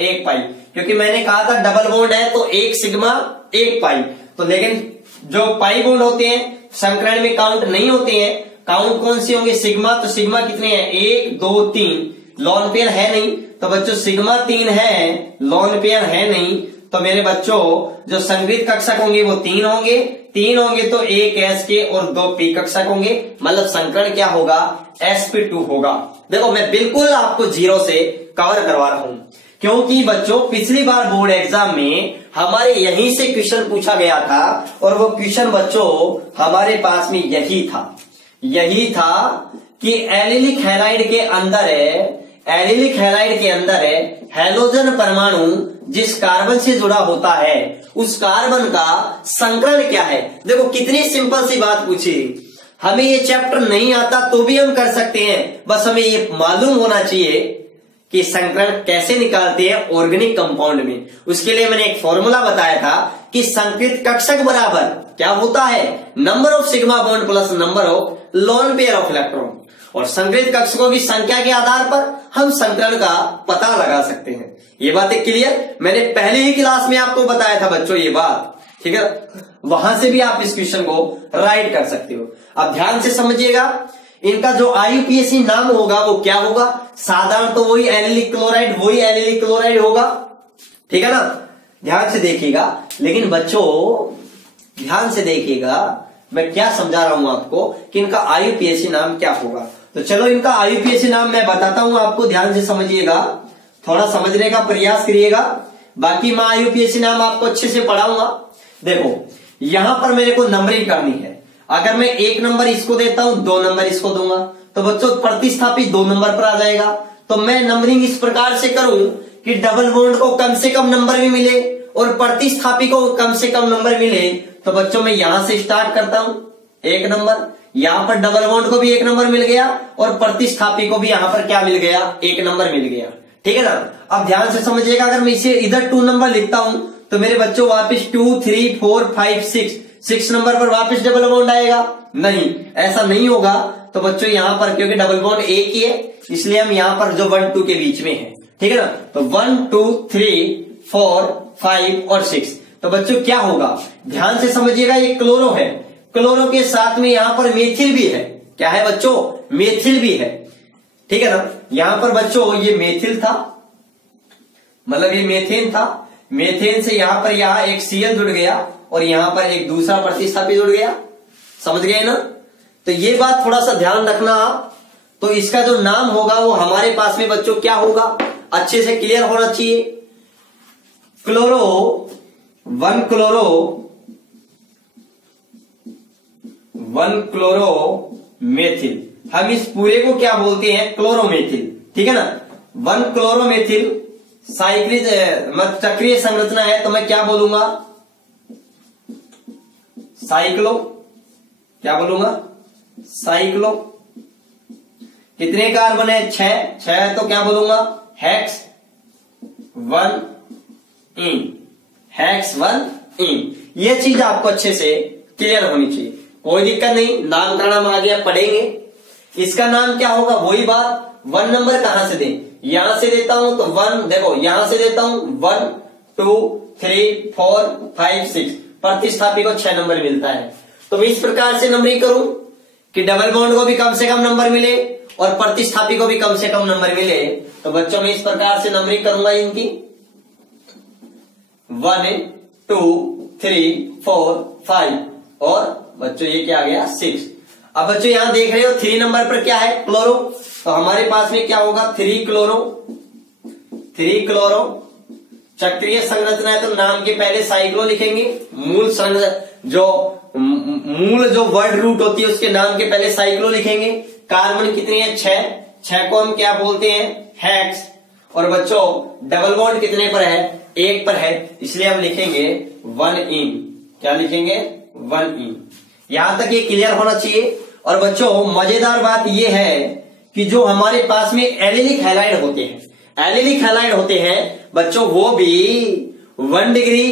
1 पाई, क्योंकि मैंने कहा था डबल बॉन्ड है तो 1 सिग्मा 1 पाई, तो लेकिन जो पाई बॉन्ड होते हैं संकरण में काउंट नहीं होते हैं, काउंट कौन से होंगे, सिग्मा, तो सिग्मा कितने हैं, 1 2 3, लॉन पेयर है नहीं, तो बच्चों सिग्मा 3 है, लॉन पेयर है नहीं, तो मेरे बच्चों जो संगृहीत कक्षक होंगे वो 3 होंगे, 3 होंगे तो 1 s के और 2 p कक्षक होंगे, मतलब संकरण क्या होगा, sp2 होगा। देखो मैं बिल्कुल आपको 0 से कवर करवा रहा हूं, क्योंकि बच्चों पिछली बार बोर्ड एग्जाम में हमारे यहीं से क्वेश्चन पूछा गया था, और वो क्वेश्चन बच्चों हमारे पास में यही था कि एलिलिक हैलाइड के अंदर है, हैलोजन परमाणु जिस कार्बन से जुड़ा होता है उस कार्बन का संकरण क्या है। देखो कितनी सिंपल सी बात पूछी, हमें ये चैप्टर नहीं आता तो भी हम कर सकते हैं, बस हमें ये मालूम होना चाहिए कि संकरण कैसे निकालते हैं ऑर्गेनिक कंपाउंड में। उसके लिए मैंने एक फॉर्मूला बताया था कि संकृत कक्षक बराबर क्या होता है, number of sigma bond plus number of lone pair of electron, और संकृत कक्षकों की संख्या के आधार पर हम संकरण का पता लगा सकते हैं। ये बातें क्लियर, मैंने पहले ही क्लास में आपको बताया था बच्चों ये बात, ठीक है। वहां से भी आप इस क्वेश्चन को राइट कर सकते हो। अब ध्यान से समझिएगा, इनका जो IUPAC नाम होगा वो क्या होगा, साधारण तो वही एलिलिक क्लोराइड होगा, ठीक है ना। ध्यान से देखिएगा, लेकिन बच्चों ध्यान से देखिएगा मैं क्या समझा रहा हूं आपको कि इनका IUPAC नाम क्या होगा। तो चलो इनका IUPAC नाम मैं बताता हूं आपको, ध्यान से समझिएगा, थोड़ा समझने का प्रयास करिएगा, बाकी मैं IUPAC नाम आपको अच्छे से पढ़ाऊंगा। देखो यहां पर मेरे को नंबरिंग करनी है, अगर मैं 1 नंबर इसको देता हूं, 2 नंबर इसको दूंगा, तो बच्चों प्रतिस्थापी 2 नंबर पर आ जाएगा। तो मैं नंबरिंग इस प्रकार से करूं कि डबल बॉन्ड को कम से कम नंबर भी मिले और प्रतिस्थापी को कम से कम नंबर मिले। तो बच्चों मैं यहां से स्टार्ट करता हूं 1 नंबर, यहां पर डबल बॉन्ड को भी 1 नंबर मिल गया और प्रतिस्थापी को भी यहां पर क्या मिल गया, 1 नंबर मिल गया, ठीक है ना। अब ध्यान से समझिएगा, अगर मैं इसे इधर 2 नंबर लिखता हूं तो मेरे बच्चों वापिस 2 3 4 5 6 नंबर पर वापस डबल बॉन्ड आएगा, नहीं ऐसा नहीं होगा। तो बच्चों यहां पर क्योंकि डबल बॉन्ड एक ही है इसलिए हम यहां पर जो 1 2 के बीच में है, ठीक है ना, तो 1 2 3 4 5 और 6। तो बच्चों क्या होगा, ध्यान से समझिएगा, ये क्लोरो है, क्लोरो के साथ में यहां पर मेथिल भी है, क्या है बच्चों, मेथिल भी है, ठीक है ना। यहां पर बच्चों ये मेथिल था, मतलब ये मेथेन था, मेथेन से यहां पर यहां एक Cl जुड़ गया और यहां पर एक दूसरा प्रतिस्थापी जुड़ गया, समझ गए ना। तो ये बात थोड़ा सा ध्यान रखना आप। तो इसका जो नाम होगा वो हमारे पास में बच्चों क्या होगा, अच्छे से क्लियर होना चाहिए, क्लोरो 1 क्लोरो मेथिल, हम इस पूरे को क्या बोलते हैं, क्लोरोमेथिल, ठीक है ना। 1 क्लोरोमेथिल साइक्लिक मतलब चक्रीय संरचना है, तो मैं क्या बोलूंगा, साइक्लो, क्या बोलूंगा, साइक्लो। कितने कार्बन है, 6 तो क्या बोलूंगा, हेक्स 1 इन, हेक्स 1 इन। यह चीज आपको अच्छे से क्लियर होनी चाहिए, कोई दिक्कत नहीं। नामकरण हम आगे पढ़ेंगे। इसका नाम क्या होगा, वही बात। 1 नंबर कहां से दें, यहां से देता हूं तो 1, देखो यहां से देता हूं 1 2 3 4 5 6, प्रतिस्थापी को 6 नंबर मिलता है। तो मैं इस प्रकार से नंबरिंग करूं कि डबल बॉन्ड को भी कम से कम नंबर मिले और प्रतिस्थापी को भी कम से कम नंबर मिले। तो बच्चों में इस प्रकार से नंबरिंग करूंगा इनकी 1 2 3 4 5 और बच्चों ये क्या आ गया 6। अब बच्चों यहां देख रहे हो 3 नंबर पर क्या है, क्लोरो। तो हमारे पास में क्या होगा 3 क्लोरो चक्रीय संरचना है तो नाम के पहले साइक्लो लिखेंगे। मूल जो वर्ड रूट होती है उसके नाम के पहले साइक्लो लिखेंगे। कार्बन कितनी है 6 को हम क्या बोलते हैं हेक्स। और बच्चों डबल बॉन्ड कितने पर है 1 पर है, इसलिए हम लिखेंगे 1 इन। क्या लिखेंगे 1 इन। यहां तक ये क्लियर होना चाहिए। और बच्चों मजेदार बात ये है कि जो हमारे पास में एलिलिक हैलाइड होते हैं बच्चों वो भी 1 डिग्री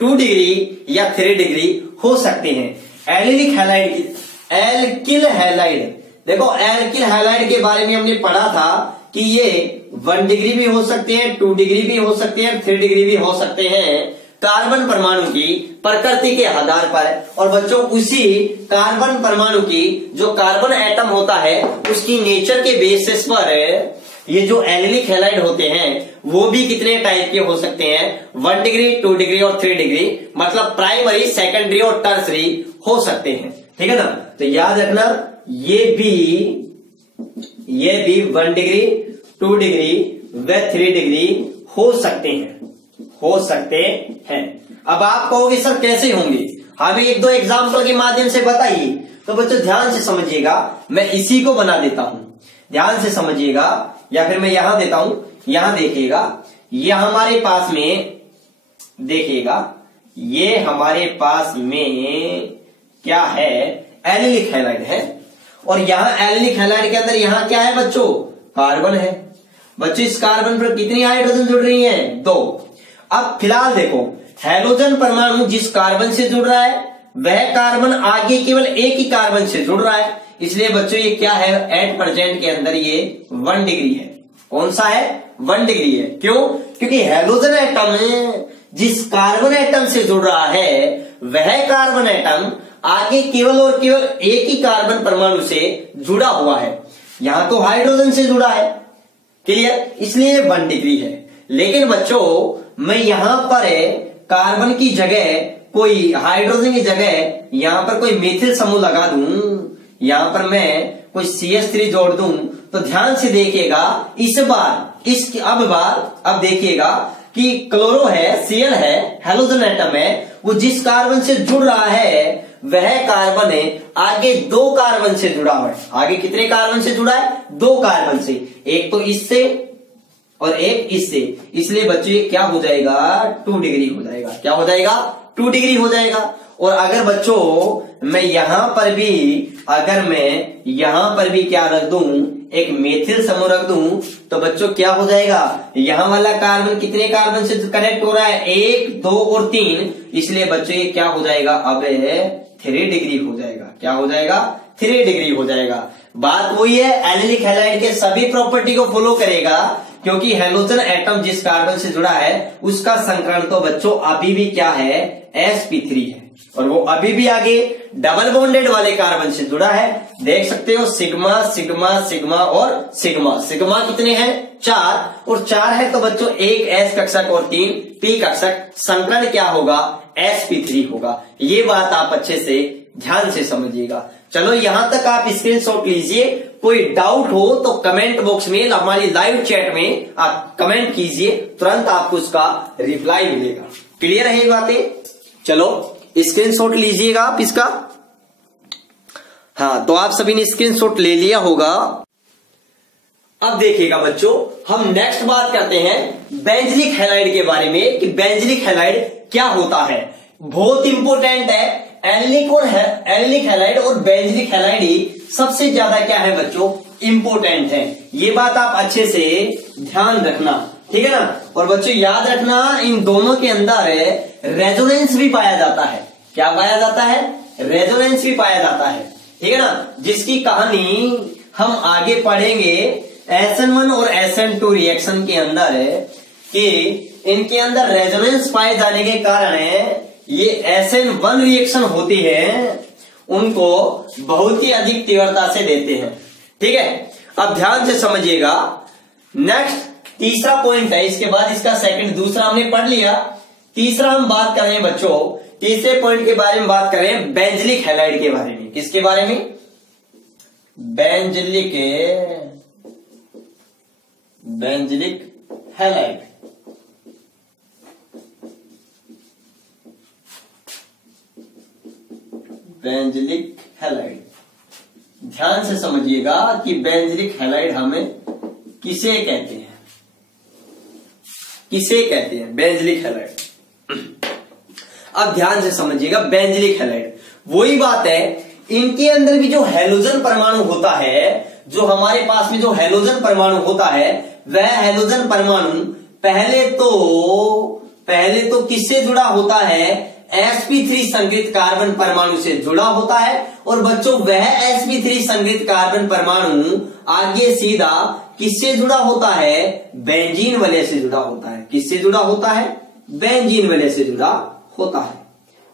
2 डिग्री या 3 डिग्री हो सकते हैं। एलिलिक हैलाइड एल्किल हैलाइड, देखो एल्किल हैलाइड के बारे में हमने पढ़ा था कि ये 1 डिग्री भी हो सकते हैं, 2 डिग्री भी हो सकते हैं, 3 डिग्री भी हो सकते हैं कार्बन परमाणु की प्रकृति के आधार पर। और बच्चों उसी कार्बन परमाणु की जो कार्बन एटम होता है उसकी नेचर के बेसिस पर ये जो एलिलिक हैलाइड होते हैं वो भी कितने टाइप के हो सकते हैं 1 डिग्री 2 डिग्री और 3 डिग्री, मतलब प्राइमरी सेकेंडरी और टर्सरी हो सकते हैं। ठीक है ना। तो याद रखना ये भी 1 डिग्री 2 डिग्री व 3 डिग्री हो सकते हैं। अब आप कहोगे सर कैसे होंगे, हमें 1-2 एग्जाम्पल के माध्यम से बताइए। तो बच्चों ध्यान से समझिएगा, मैं इसी को बना देता हूं, ध्यान से समझिएगा। या फिर मैं यहां देता हूं, यहां देखिएगा, ये हमारे पास में देखिएगा, ये हमारे पास में क्या है एलिलिक हैलाइड है। और यहां एलिलिक हैलाइड के अंदर यहां क्या है बच्चों कार्बन है। बच्चों इस कार्बन पर कितनी हाइड्रोजन जुड़ रही हैं 2। अब फिलहाल देखो हैलोजन परमाणु जिस कार्बन से जुड़ रहा है वह कार्बन आगे केवल एक ही कार्बन से जुड़ रहा है, इसलिए बच्चों ये क्या है एट प्रेजेंट के अंदर ये 1 डिग्री है। कौन सा है 1 डिग्री है। क्यों, क्योंकि हैलोजन एटम जिस कार्बन एटम से जुड़ रहा है वह कार्बन एटम आगे केवल और केवल एक ही कार्बन परमाणु से जुड़ा हुआ है, यहां तो हाइड्रोजन से जुड़ा है। क्लियर, इसलिए 1 डिग्री है। लेकिन बच्चों मैं यहां पर कार्बन की जगह कोई हाइड्रोजन की जगह यहां पर कोई मेथिल समूह लगा दूं, यहां पर मैं कोई CH3 जोड़ दूं, तो ध्यान से देखिएगा अब देखिएगा कि क्लोरो है, Cl है, हैलोजन एटम है, वो जिस कार्बन से जुड़ रहा है वह कार्बन है आगे 2 कार्बन से जुड़ा हुआ है। आगे कितने कार्बन से जुड़ा है 2 कार्बन से, एक तो इससे और एक इससे, इसलिए बच्चों ये क्या हो जाएगा 2 डिग्री हो जाएगा। क्या हो जाएगा 2 डिग्री हो जाएगा। और अगर बच्चों मैं यहां पर भी क्या रख दूं एक मेथिल समूह रख दूं तो बच्चों क्या हो जाएगा, यहां वाला कार्बन कितने कार्बन से कनेक्ट हो रहा है 1 2 और 3, इसलिए बच्चों ये क्या हो जाएगा अब 3 डिग्री हो जाएगा। क्या हो जाएगा 3 डिग्री हो जाएगा। बात वही है एलिलिक हैलाइड के सभी प्रॉपर्टी को फॉलो करेगा, क्योंकि हैलोजन एटम जिस कार्बन से जुड़ा है उसका संकरण तो बच्चों अभी भी क्या है sp3 है, और वो अभी भी आगे डबल बॉन्डेड वाले कार्बन से जुड़ा है। देख सकते हो सिग्मा सिग्मा सिग्मा और सिग्मा। सिग्मा कितने हैं 4, और 4 है तो बच्चों 1 s कक्षक और 3 p कक्षक, संकरण क्या होगा sp3 होगा। ये बात आप अच्छे से ध्यान से समझिएगा। चलो यहां तक आप स्क्रीनशॉट लीजिए, कोई डाउट हो तो कमेंट बॉक्स में हमारी लाइव चैट में आप कमेंट कीजिए, तुरंत आपको उसका रिप्लाई मिलेगा। क्लियर है ये बातें। चलो स्क्रीनशॉट लीजिएगा आप इसका। हाँ तो आप सभी ने स्क्रीनशॉट ले लिया होगा। अब देखिएगा बच्चों हम नेक्स्ट बात करते हैं बेंजलिक हैलाइड के बारे में कि बेंजलिक हैलाइड क्या होता है। बहुत इंपॉर्टेंट है। एलिलिक हैलाइड और बेंजलिक हैलाइड ही सबसे ज्यादा क्या है बच्चों इंपॉर्टेंट है। ये बात आप अच्छे से ध्यान रखना, ठीक है ना। और बच्चों याद रखना इन दोनों के अंदर रेजोनेंस भी पाया जाता है। क्या पाया जाता है? रेजोनेंस भी पाया जाता है, ठीक है ना, जिसकी कहानी हम आगे पढ़ेंगे SN1 और SN2 रिएक्शन के अंदर कि इनके अंदर रेजोनेंस पाए जाने के कारण ये SN1 रिएक्शन होती है उनको बहुत ही अधिक तीव्रता से देते हैं, ठीक है। अब ध्यान से समझिएगा। नेक्स्ट तीसरा पॉइंट है, इसके बाद इसका सेकंड दूसरा हमने पढ़ लिया, तीसरा हम बात कर रहे हैं बच्चों, तीसरे पॉइंट के बारे में बात करें बेंजलिक हैलाइड के बारे में। किसके बारे में? बेंजलिक हैलाइड। बेंजलिक हैलाइड, ध्यान से समझिएगा कि बेंजलिक हैलाइड हमें किसे कहते हैं, किसे कहते हैं बेंजलिक हैलाइड। अब ध्यान से समझिएगा, बेंजलिक हैलाइड वही बात है, इनके अंदर भी जो हैलोजन परमाणु होता है, जो हमारे पास में जो हैलोजन परमाणु होता है, वह हैलोजन परमाणु पहले तो किससे जुड़ा होता है? sp3 संगृहीत कार्बन परमाणु से जुड़ा होता है। और बच्चों वह sp3 संगृहीत कार्बन परमाणु आगे सीधा किससे जुड़ा होता है? बेंजीन वलय से जुड़ा होता है। किससे जुड़ा होता है? बेंजीन वलय से जुड़ा होता है।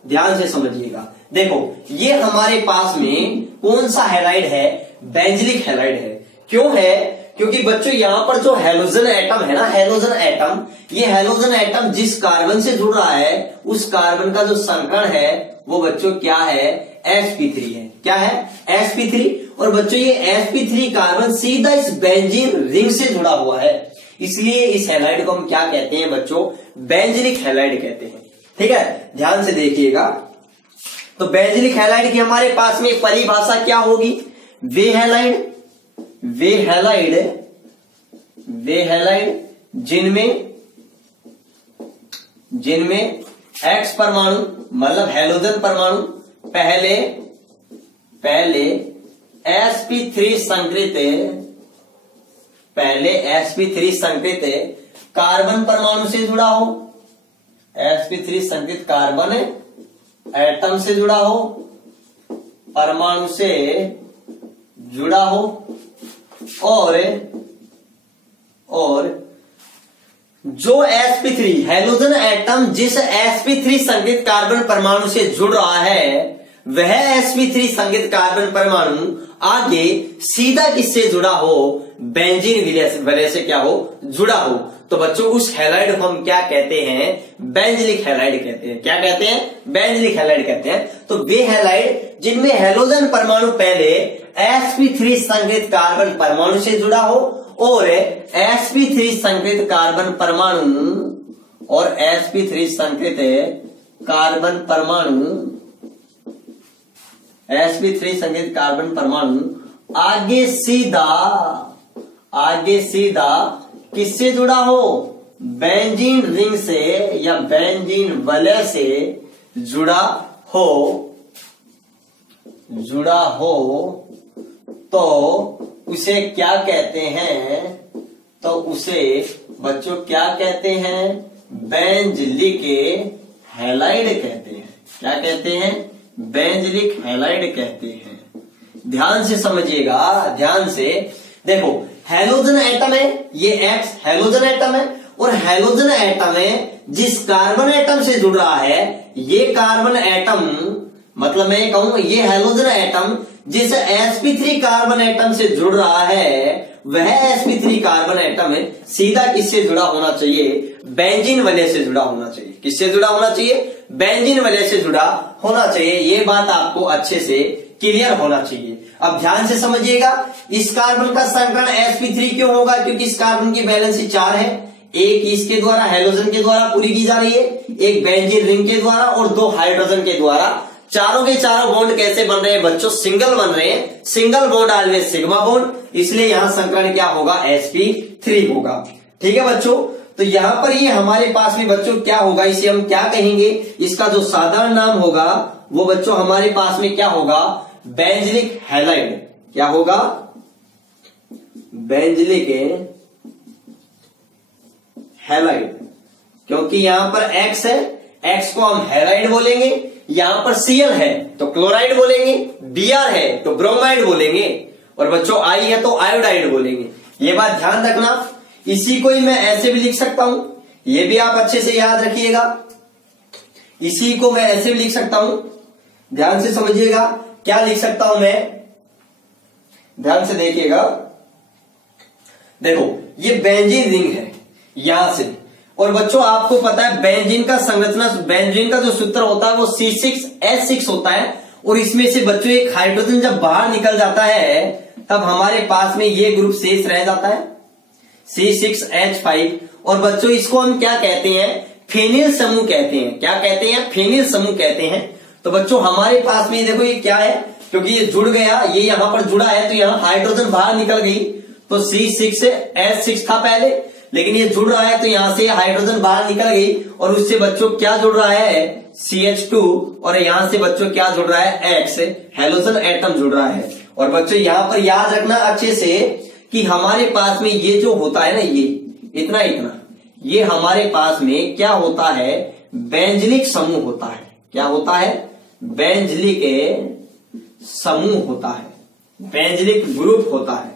ध्यान से समझिएगा। देखो ये हमारे पास में कौन सा हैलाइड है? बेंजलिक हैलाइड है। क्यों है? क्योंकि बच्चों यहां पर जो हैलोजन एटम है ना, हैलोजन एटम, ये हैलोजन एटम जिस कार्बन से जुड़ रहा है उस कार्बन का जो संकरण है वो बच्चों क्या है? sp3 है। क्या है? sp3। और बच्चों ये sp3 कार्बन सीधा इस बेंजीन रिंग से जुड़ा हुआ है, इसलिए इस हैलाइड को हम क्या कहते हैं बच्चों? बेंजलिक हैलाइड कहते हैं, ठीक है। ध्यान से देखिएगा। तो बेंजलिक हैलाइड की हमारे पास में परिभाषा क्या होगी? वे हैलाइड जिनमें X परमाणु मतलब हैलोजन परमाणु पहले sp3 संकृत कार्बन परमाणु से जुड़ा हो, sp3 संकृत कार्बन एटम से जुड़ा हो, परमाणु से जुड़ा हो, और जो sp3 हैलोजन एटम जिस sp3 संगृहीत कार्बन परमाणु से जुड़ रहा है वह sp3 संगृहीत कार्बन परमाणु आगे सीधा किससे जुड़ा हो? बेंजीन वलय से क्या हो? जुड़ा हो। तो बच्चों उस हैलाइड को हम क्या कहते हैं? बेंजलिक हैलाइड कहते हैं। क्या कहते हैं? बेंजलिक हैलाइड कहते हैं। तो वे हैलाइड जिनमें हैलोजन परमाणु पहले sp3 संगृहीत कार्बन परमाणु से जुड़ा हो और sp3 संगृहीत कार्बन परमाणु और sp3 संगृहीत कार्बन परमाणु आगे सीधा किससे जुड़ा हो? बेंजीन रिंग से या बेंजीन वलय से जुड़ा हो तो उसे क्या कहते हैं? तो उसे बच्चों क्या कहते हैं? बेंजलिक हैलाइड कहते हैं। क्या कहते हैं? बेंजलिक हैलाइड कहते हैं। ध्यान से समझिएगा, ध्यान से देखो, हैलोजन एटम है, ये X हैलोजन एटम है, और हैलोजन एटम है जिस कार्बन एटम से जुड़ रहा है, ये कार्बन एटम मतलब मैं कहूं ये हैलोजन एटम जिस sp3 कार्बन एटम से जुड़ रहा है वह sp3 कार्बन एटम सीधा किससे जुड़ा होना चाहिए? बेंजीन वलय से जुड़ा होना चाहिए। किससे जुड़ा होना चाहिए? बेंजीन वलय से जुड़ा होना चाहिए। ये बात आपको अच्छे से क्लियर होना चाहिए। अब ध्यान से समझिएगा, इस कार्बन का संकरण sp3 क्यों होगा? क्योंकि इस कार्बन की वैलेंसी 4 है, एक इसके द्वारा हैलोजन के द्वारा पूरी की जा रही है, एक बेंजीन रिंग के द्वारा और 2 हाइड्रोजन के द्वारा। चारों के चारों बॉन्ड कैसे बन रहे हैं बच्चों? सिंगल बन रहे हैं। Single bond always sigma bond, इसलिए यहां संकरण क्या होगा? sp3 होगा। ठीक है बच्चों, तो यहां पर ये हमारे पास में बच्चों क्या होगा? इसे हम क्या कहेंगे? इसका जो साधारण नाम होगा वो बच्चों हमारे पास में क्या होगा? बेंजलिक हैलाइड। क्या होगा? बेंजलिक हैलाइड, क्योंकि यहां पर X है, X को हम हैलाइड बोलेंगे, यहां पर Cl है तो क्लोराइड बोलेंगे, Br है तो ब्रोमाइड बोलेंगे, और बच्चों I है तो आयोडाइड बोलेंगे। ये बात ध्यान रखना। इसी को ही मैं ऐसे भी लिख सकता हूं, ये भी आप अच्छे से याद रखिएगा। इसी को मैं ऐसे भी लिख सकता हूं, ध्यान से समझिएगा। क्या लिख सकता हूं मैं, ध्यान से देखिएगा। देखो ये बेंजीन रिंग है यहां से, और बच्चों आपको पता है बेंजीन का संरचना, बेंजीन का जो सूत्र होता है वो C6H6 होता है, और इसमें से बच्चों एक हाइड्रोजन जब बाहर निकल जाता है तब हमारे पास में ये ग्रुप शेष रह जाता है C6H5, और बच्चों इसको हम क्या कहते हैं, फेनिल समूह कहते हैं। क्या कहते हैं, फेनिल समूह कहते हैं। तो बच्चों हमारे पास में देखो ये क्या है, क्योंकि ये जुड़ गया, ये यहां पर जुड़ा है तो यहां हाइड्रोजन बाहर निकल गई, तो C6H6 था पहले, लेकिन ये जुड़ रहा है तो यहां से हाइड्रोजन बाहर निकल गई, और उससे बच्चों क्या जुड़ रहा है, CH2, और यहां से बच्चों क्या जुड़ रहा है, X, हेलोजन एटम जुड़ रहा है। और बच्चों यहां पर याद रखना अच्छे से कि हमारे पास में ये जो होता है ना, ये इतना इतना, ये हमारे पास में क्या होता है, बेंजलिक समूह होता है। क्या होता है, बेंजलिक समूह होता है, बेंजलिक ग्रुप होता है,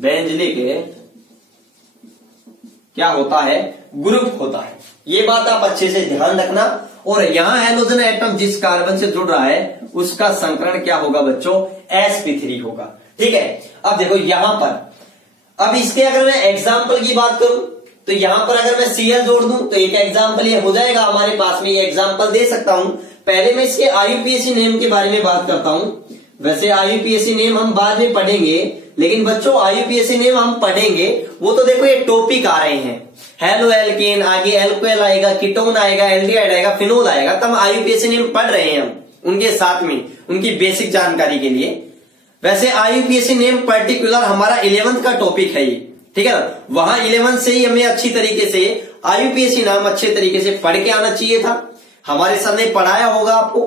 बेंजलिक क्या होता है, ग्रुप होता है। ये बात आप अच्छे से ध्यान रखना। और यहां हेलोजन एटम जिस कार्बन से जुड़ रहा है उसका संकरण क्या होगा बच्चों, sp3 होगा। ठीक है, अब देखो यहां पर, अब इसके अगर मैं एग्जाम्पल की बात करूं तो यहां पर अगर मैं Cl जोड़ दूं तो एक एग्जाम्पल ये हो जाएगा हमारे पास में, ये एग्जाम्पल दे सकता हूं। पहले मैं इसके IUPAC नेम के बारे में बात करता हूं। वैसे IUPAC नेम हम बाद में पढ़ेंगे, लेकिन बच्चों IUPAC नेम हम पढ़ेंगे, वो तो देखो ये टॉपिक आ रहे हैं, हेलो एल्केन, आगे एल्कोहल आएगा, कीटोन आएगा, एल्डिहाइड आएगा, फिनोल आएगा, तब IUPAC नेम पढ़ रहे हैं हम उनके साथ में, उनकी बेसिक जानकारी के लिए। वैसे IUPAC नेम पर्टिकुलर हमारा 11th का टॉपिक है ये, ठीक है ना, वहां 11th से ही हमें अच्छी तरीके से IUPAC नाम अच्छे तरीके से पढ़ के आना चाहिए था, हमारे सर ने पढ़ाया होगा आपको,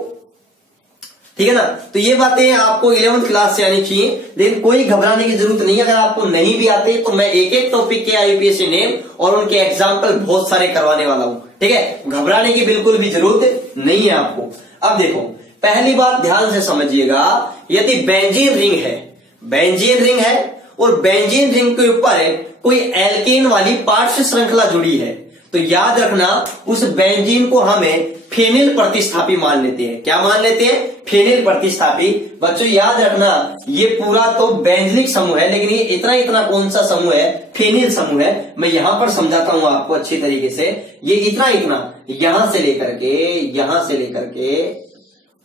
ठीक है ना। तो ये बातें आपको 11th क्लास से आनी चाहिए, लेकिन कोई घबराने की जरूरत नहीं। अगर आपको नहीं भी आते तो मैं एक एक टॉपिक के IUPAC नेम और उनके एग्जाम्पल बहुत सारे करवाने वाला हूं, ठीक है, घबराने की बिल्कुल भी जरूरत नहीं है आपको। अब देखो पहली बात ध्यान से समझिएगा, यदि बेंजीन रिंग है, बेंजीन रिंग है और बेंजीन रिंग के ऊपर कोई एल्केन वाली पार्श्व श्रृंखला जुड़ी है, तो याद रखना उस बेंजीन को हमें फेनिल प्रतिस्थापी मान लेते हैं। क्या मान लेते हैं, फेनिल प्रतिस्थापी। बच्चों याद रखना ये पूरा तो बेंजलिक समूह है, लेकिन ये इतना इतना कौन सा समूह है, फेनिल समूह है। मैं यहां पर समझाता हूं आपको अच्छी तरीके से। ये इतना इतना यहां से लेकर के, यहां से लेकर के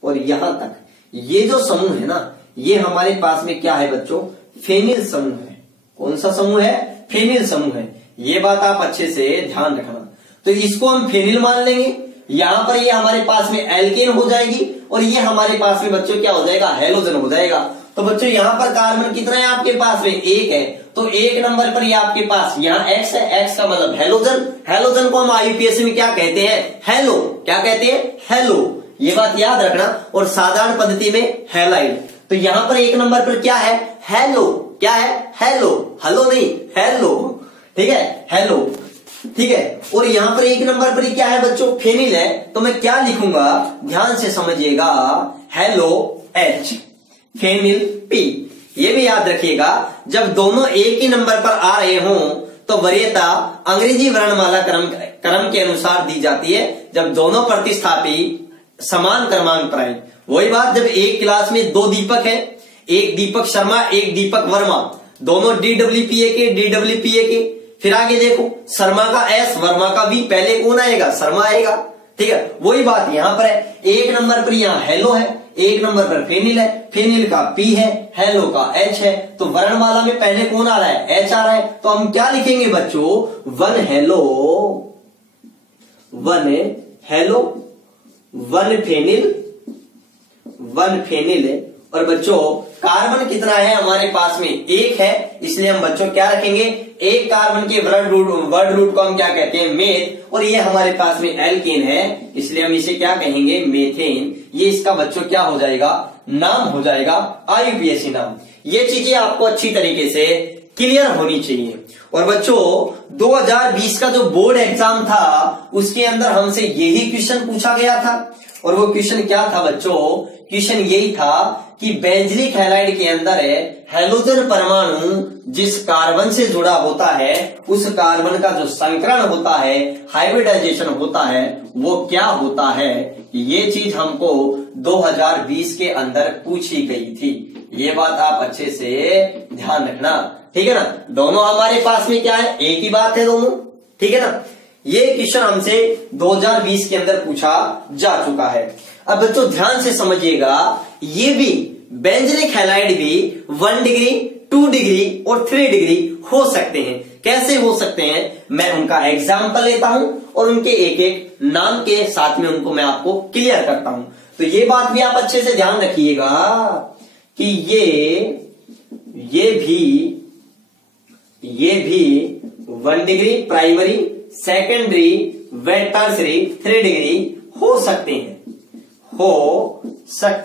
और यहां तक, ये जो समूह है ना, ये हमारे पास में क्या है बच्चों, फेनिल समूह है। कौन सा समूह है, फेनिल समूह है। ये बात आप अच्छे से ध्यान रखना। तो इसको हम फेनिल मान लेंगे, यहां पर ये हमारे पास में एल्केन हो जाएगी, और ये हमारे पास में बच्चों क्या हो जाएगा, हेलोजन हो जाएगा। तो बच्चों यहां पर कार्बन कितना है आपके पास में, 1 है, तो 1 नंबर पर ये आपके पास यहाँ X है, X का मतलब हेलोजन। हेलोजन को हम IUPAC में क्या कहते हैं, हेलो। क्या कहते हैं, हेलो। ये बात याद रखना। और साधारण पद्धति में हैलाइड। तो यहां पर 1 नंबर पर क्या है, हेलो। क्या है, हेलो, हेलो नहीं, हेलो, ठीक है, हेलो, ठीक है। और यहां पर 1 नंबर पर क्या है बच्चों, फेनिल है, तो मैं क्या लिखूंगा, ध्यान से समझिएगा, हेलो H, फेनिल P। ये भी याद रखिएगा, जब दोनों एक ही नंबर पर आ रहे हों तो वरीयता अंग्रेजी वर्णमाला क्रम के अनुसार दी जाती है, जब दोनों प्रतिस्थापी समान क्रमांक पर आए। वही बात जब एक क्लास में 2 दीपक है, एक दीपक शर्मा, एक दीपक वर्मा, दोनों DWPA के, फिर आगे देखो शर्मा का S, वर्मा का V, पहले कौन आएगा, शर्मा आएगा, ठीक है। वही बात यहां पर है, 1 नंबर पर यहाँ हेलो है, 1 नंबर पर फेनिल है, फेनिल का P है, हेलो का H है, तो वर्णमाला में पहले कौन आ रहा है, H आ रहा है। तो हम क्या लिखेंगे बच्चों, 1 हेलो, 1 फेनिल, 1 फेनिल है। और बच्चों कार्बन कितना है हमारे पास में, 1 है, इसलिए हम बच्चों क्या रखेंगे, एक कार्बन के वर्ड रूट को हम क्या कहते हैं, मेथ, और ये हमारे पास में एल्केन है, इसलिए हम इसे क्या कहेंगे, मेथेन। ये इसका बच्चों क्या हो जाएगा, नाम हो जाएगा, IUPAC नाम। ये चीजें आपको अच्छी तरीके से क्लियर होनी चाहिए। और बच्चों 2020 का जो बोर्ड एग्जाम था उसके अंदर हमसे यही क्वेश्चन पूछा गया था। और वो क्वेश्चन क्या था बच्चों? क्वेश्चन यही था कि बेंजलिक हैलाइड के अंदर हैलोजन परमाणु जिस कार्बन से जुड़ा होता है उस कार्बन का जो संकरण होता है, हाइब्रिडाइजेशन होता है, वो क्या होता है। ये चीज हमको 2020 के अंदर पूछी गई थी। ये बात आप अच्छे से ध्यान रखना, ठीक है ना। दोनों हमारे पास में क्या है, एक ही बात है दोनों, ठीक है ना। ये क्वेश्चन हमसे 2020 के अंदर पूछा जा चुका है। अब बच्चों ध्यान से समझिएगा, ये भी बेंजलिक हैलाइड भी 1 डिग्री, 2 डिग्री और 3 डिग्री हो सकते हैं। कैसे हो सकते हैं, मैं उनका एग्जाम्पल लेता हूं और उनके एक एक नाम के साथ में उनको मैं आपको क्लियर करता हूं। तो ये बात भी आप अच्छे से ध्यान रखिएगा कि ये भी 1 डिग्री प्राइमरी, सेकेंडरी व टर्सरी 3 डिग्री हो सकते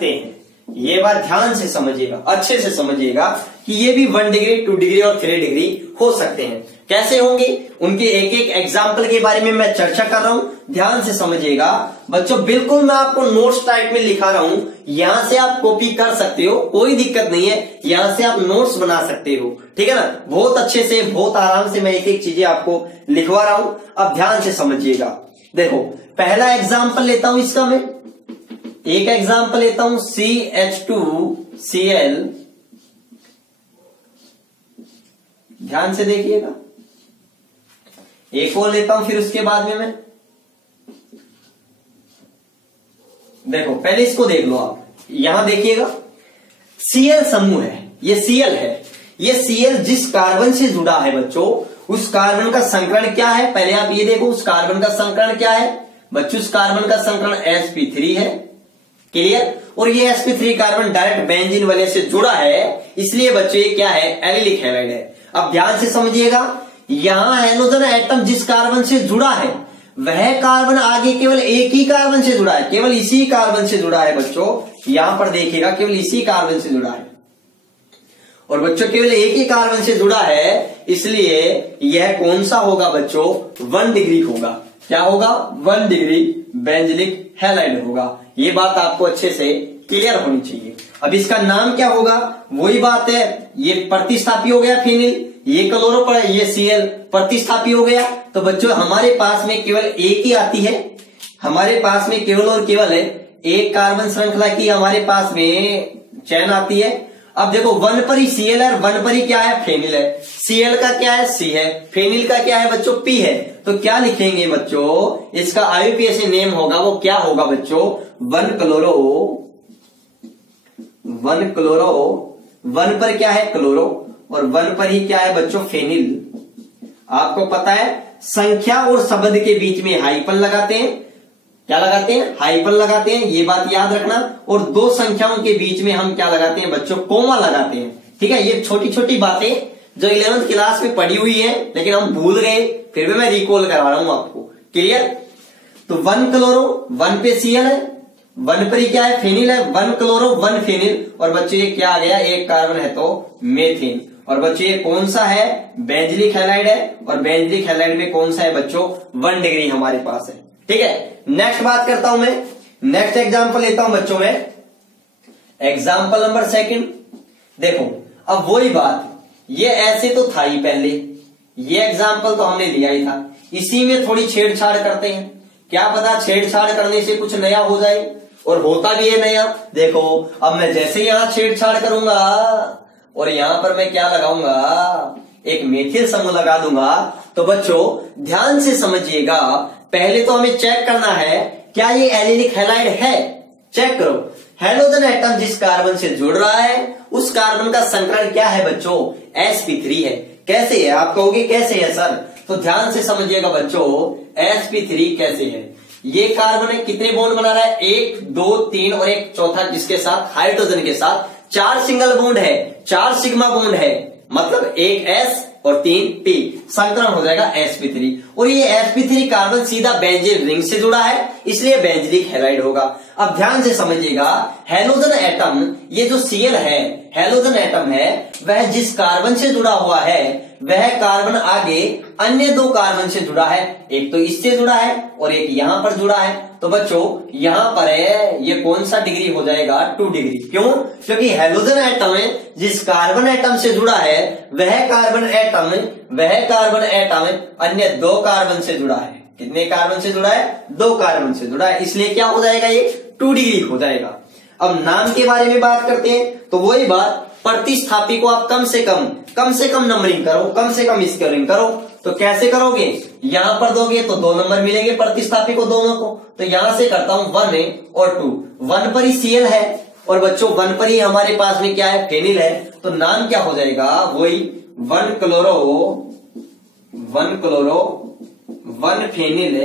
हैं। ये बात ध्यान से समझिएगा, अच्छे से समझिएगा कि ये भी 1 डिग्री, 2 डिग्री और 3 डिग्री हो सकते हैं। कैसे होंगे, उनके एक एक एग्जाम्पल के बारे में मैं चर्चा कर रहा हूं, ध्यान से समझिएगा। बच्चों बिल्कुल मैं आपको नोट्स टाइप में लिखा रहा हूं, यहां से आप कॉपी कर सकते हो, कोई दिक्कत नहीं है, यहां से आप नोट्स बना सकते हो, ठीक है ना। बहुत अच्छे से, बहुत आराम से मैं एक एक चीजें आपको लिखवा रहा हूं। अब ध्यान से समझिएगा। देखो पहला एग्जाम्पल लेता हूं, इसका मैं एक एग्जाम्पल लेता हूं CH2Cl, ध्यान से देखिएगा। एक और लेता हूं, फिर उसके बाद में मैं, देखो पहले इसको देख लो आप, यहां देखिएगा Cl समूह है, ये Cl है। ये Cl जिस कार्बन से जुड़ा है बच्चों, उस कार्बन का संकरण क्या है, पहले आप ये देखो उस कार्बन का संकरण क्या है बच्चों। उस कार्बन का संकरण sp3 है, क्लियर। और ये sp3 कार्बन डायरेक्ट बेंजीन वाले से जुड़ा है, इसलिए बच्चों ये क्या है, एलिलिक हैलाइड है। अब ध्यान से समझिएगा, यहां हैलोजन एटम जिस कार्बन से जुड़ा है वह कार्बन आगे केवल एक ही कार्बन से जुड़ा है, केवल इसी कार्बन से जुड़ा है बच्चों। यहां पर देखिएगा केवल इसी कार्बन से जुड़ा है, और बच्चों केवल एक ही कार्बन से जुड़ा है, इसलिए यह कौन सा होगा बच्चों, 1 डिग्री होगा। क्या होगा, 1 डिग्री बेंजलिक हैलाइड होगा। ये बात आपको अच्छे से क्लियर होनी चाहिए। अब इसका नाम क्या होगा, वही बात है, ये प्रतिस्थापी हो गया फिनिल, ये क्लोरो पर, ये Cl प्रतिस्थापी हो गया। तो बच्चों हमारे पास में केवल एक ही आती है, हमारे पास में केवल और केवल है एक कार्बन श्रृंखला की हमारे पास में चैन आती है। अब देखो 1 पर ही Cl है, 1 पर ही क्या है, फेनिल है। Cl का क्या है, C है, फेनिल का क्या है बच्चों, P है। तो क्या लिखेंगे बच्चों, इसका IUPAC नेम होगा, वो क्या होगा बच्चों, 1 क्लोरो, 1 पर क्या है क्लोरो, और 1 पर ही क्या है बच्चों, फेनिल। आपको पता है संख्या और शब्द के बीच में हाइपन लगाते हैं, क्या लगाते हैं, हाइपन लगाते हैं, ये बात याद रखना। और दो संख्याओं के बीच में हम क्या लगाते हैं बच्चों, कोमा लगाते हैं, ठीक है। ये छोटी छोटी बातें जो 11th क्लास में पढ़ी हुई है, लेकिन हम भूल गए, फिर भी मैं रिकॉल करा रहा हूं आपको, क्लियर। तो 1 क्लोरो, 1 पे Cl है, 1 पर ही क्या है, फेनिल है, 1 क्लोरो 1 फेनिल, और बच्चों ये क्या आ गया, एक कार्बन है तो मेथिन। और बच्चों ये कौन सा है, बेंजलिक हैलाइड है, और बेंजलिक हैलाइड में कौन सा है बच्चों, 1 डिग्री हमारे पास है, ठीक है। नेक्स्ट बात करता हूं मैं, नेक्स्ट एग्जाम्पल लेता हूं बच्चों में, एग्जाम्पल नंबर 2। देखो अब वही बात, ये ऐसे तो था ही पहले, ये एग्जाम्पल तो हमने लिया ही था, इसी में थोड़ी छेड़छाड़ करते हैं, क्या पता छेड़छाड़ करने से कुछ नया हो जाए, और होता भी है नया। देखो अब मैं जैसे यहां छेड़छाड़ करूंगा और यहां पर मैं क्या लगाऊंगा, एक मेथिल समूह लगा दूंगा। तो बच्चों ध्यान से समझिएगा, पहले तो हमें चेक करना है क्या ये एलिलिक हैलाइड है, चेक करो। हैलोजन एटम जिस कार्बन से जुड़ रहा है उस कार्बन का संकरण क्या है बच्चों, sp3 है। कैसे है, आप कहोगे कैसे है सर, तो ध्यान से समझिएगा बच्चों, sp3 कैसे है। ये कार्बन है, कितने बॉन्ड बना रहा है, 1 2 3 और एक चौथा जिसके साथ, हाइड्रोजन के साथ 4 सिंगल बॉन्ड है, 4 सिग्मा बॉन्ड है, मतलब एक S और 3 P, संकरण हो जाएगा sp3। और ये sp3 कार्बन सीधा बेंजीन रिंग से जुड़ा है, इसलिए बेंजलिक हैलाइड होगा। अब ध्यान से समझिएगा, हैलोजन एटम, ये जो Cl है, हैलोजन एटम है, वह जिस कार्बन से जुड़ा हुआ है वह कार्बन आगे अन्य दो कार्बन से जुड़ा है, एक तो इससे जुड़ा है और एक यहां पर जुड़ा है। तो बच्चों यहां पर है, ये कौन सा डिग्री हो जाएगा? 2 डिग्री। क्यों? क्योंकि हैलोजन एटम जिस कार्बन एटम से जुड़ा है वह कार्बन एटम अन्य दो कार्बन से जुड़ा है। कितने कार्बन से जुड़ा है? 2 कार्बन से जुड़ा है, इसलिए क्या हो जाएगा? ये 2 डिग्री हो जाएगा। अब नाम के बारे में बात करते हैं, तो वही बात, प्रतिस्थापी को आप कम से कम नंबरिंग करो, कम से कम स्कोरिंग करो। तो कैसे करोगे? यहां पर दोगे तो 2 नंबर मिलेंगे प्रतिस्थापी को दोनों को। तो यहां से करता हूं 1 और 2। 1 पर ही Cl है और बच्चों 1 पर ही हमारे पास में क्या है? फेनिल है। तो नाम क्या हो जाएगा? वही 1 क्लोरो 1 फेनिल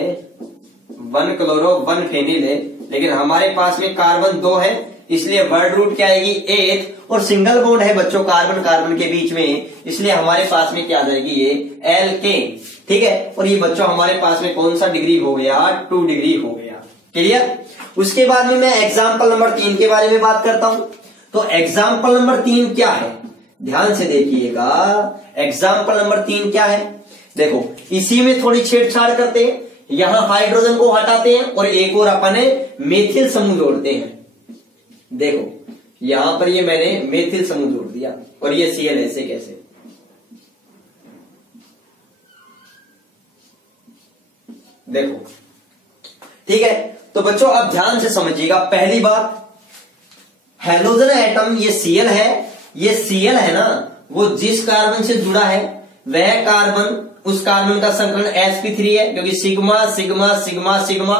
है, लेकिन हमारे पास में कार्बन 2 है, इसलिए वर्ड रूट क्या आएगी? 8। और सिंगल बॉन्ड है बच्चों कार्बन के बीच में, इसलिए हमारे पास में क्या आ जाएगी? ये एल्केन। ठीक है, और ये बच्चों हमारे पास में कौन सा डिग्री हो गया? 2 डिग्री हो गया। क्लियर? उसके बाद में मैं एग्जाम्पल नंबर 3 के बारे में बात करता हूं। तो एग्जाम्पल नंबर 3 क्या है? ध्यान से देखिएगा, एग्जाम्पल नंबर 3 क्या है? देखो, इसी में थोड़ी छेड़छाड़ करते हैं, यहां हाइड्रोजन को हटाते हैं और एक और अपने मेथिल समूह जोड़ते हैं। देखो यहां पर ये मैंने मेथिल समूह जोड़ दिया और ये Cl ऐसे कैसे? देखो, ठीक है। तो बच्चों अब ध्यान से समझिएगा, पहली बात, हैलोजन एटम ये Cl है, ये Cl है ना, वो जिस कार्बन से जुड़ा है वह कार्बन, उस कार्बन का संकलन sp3 है, क्योंकि sigma sigma sigma sigma.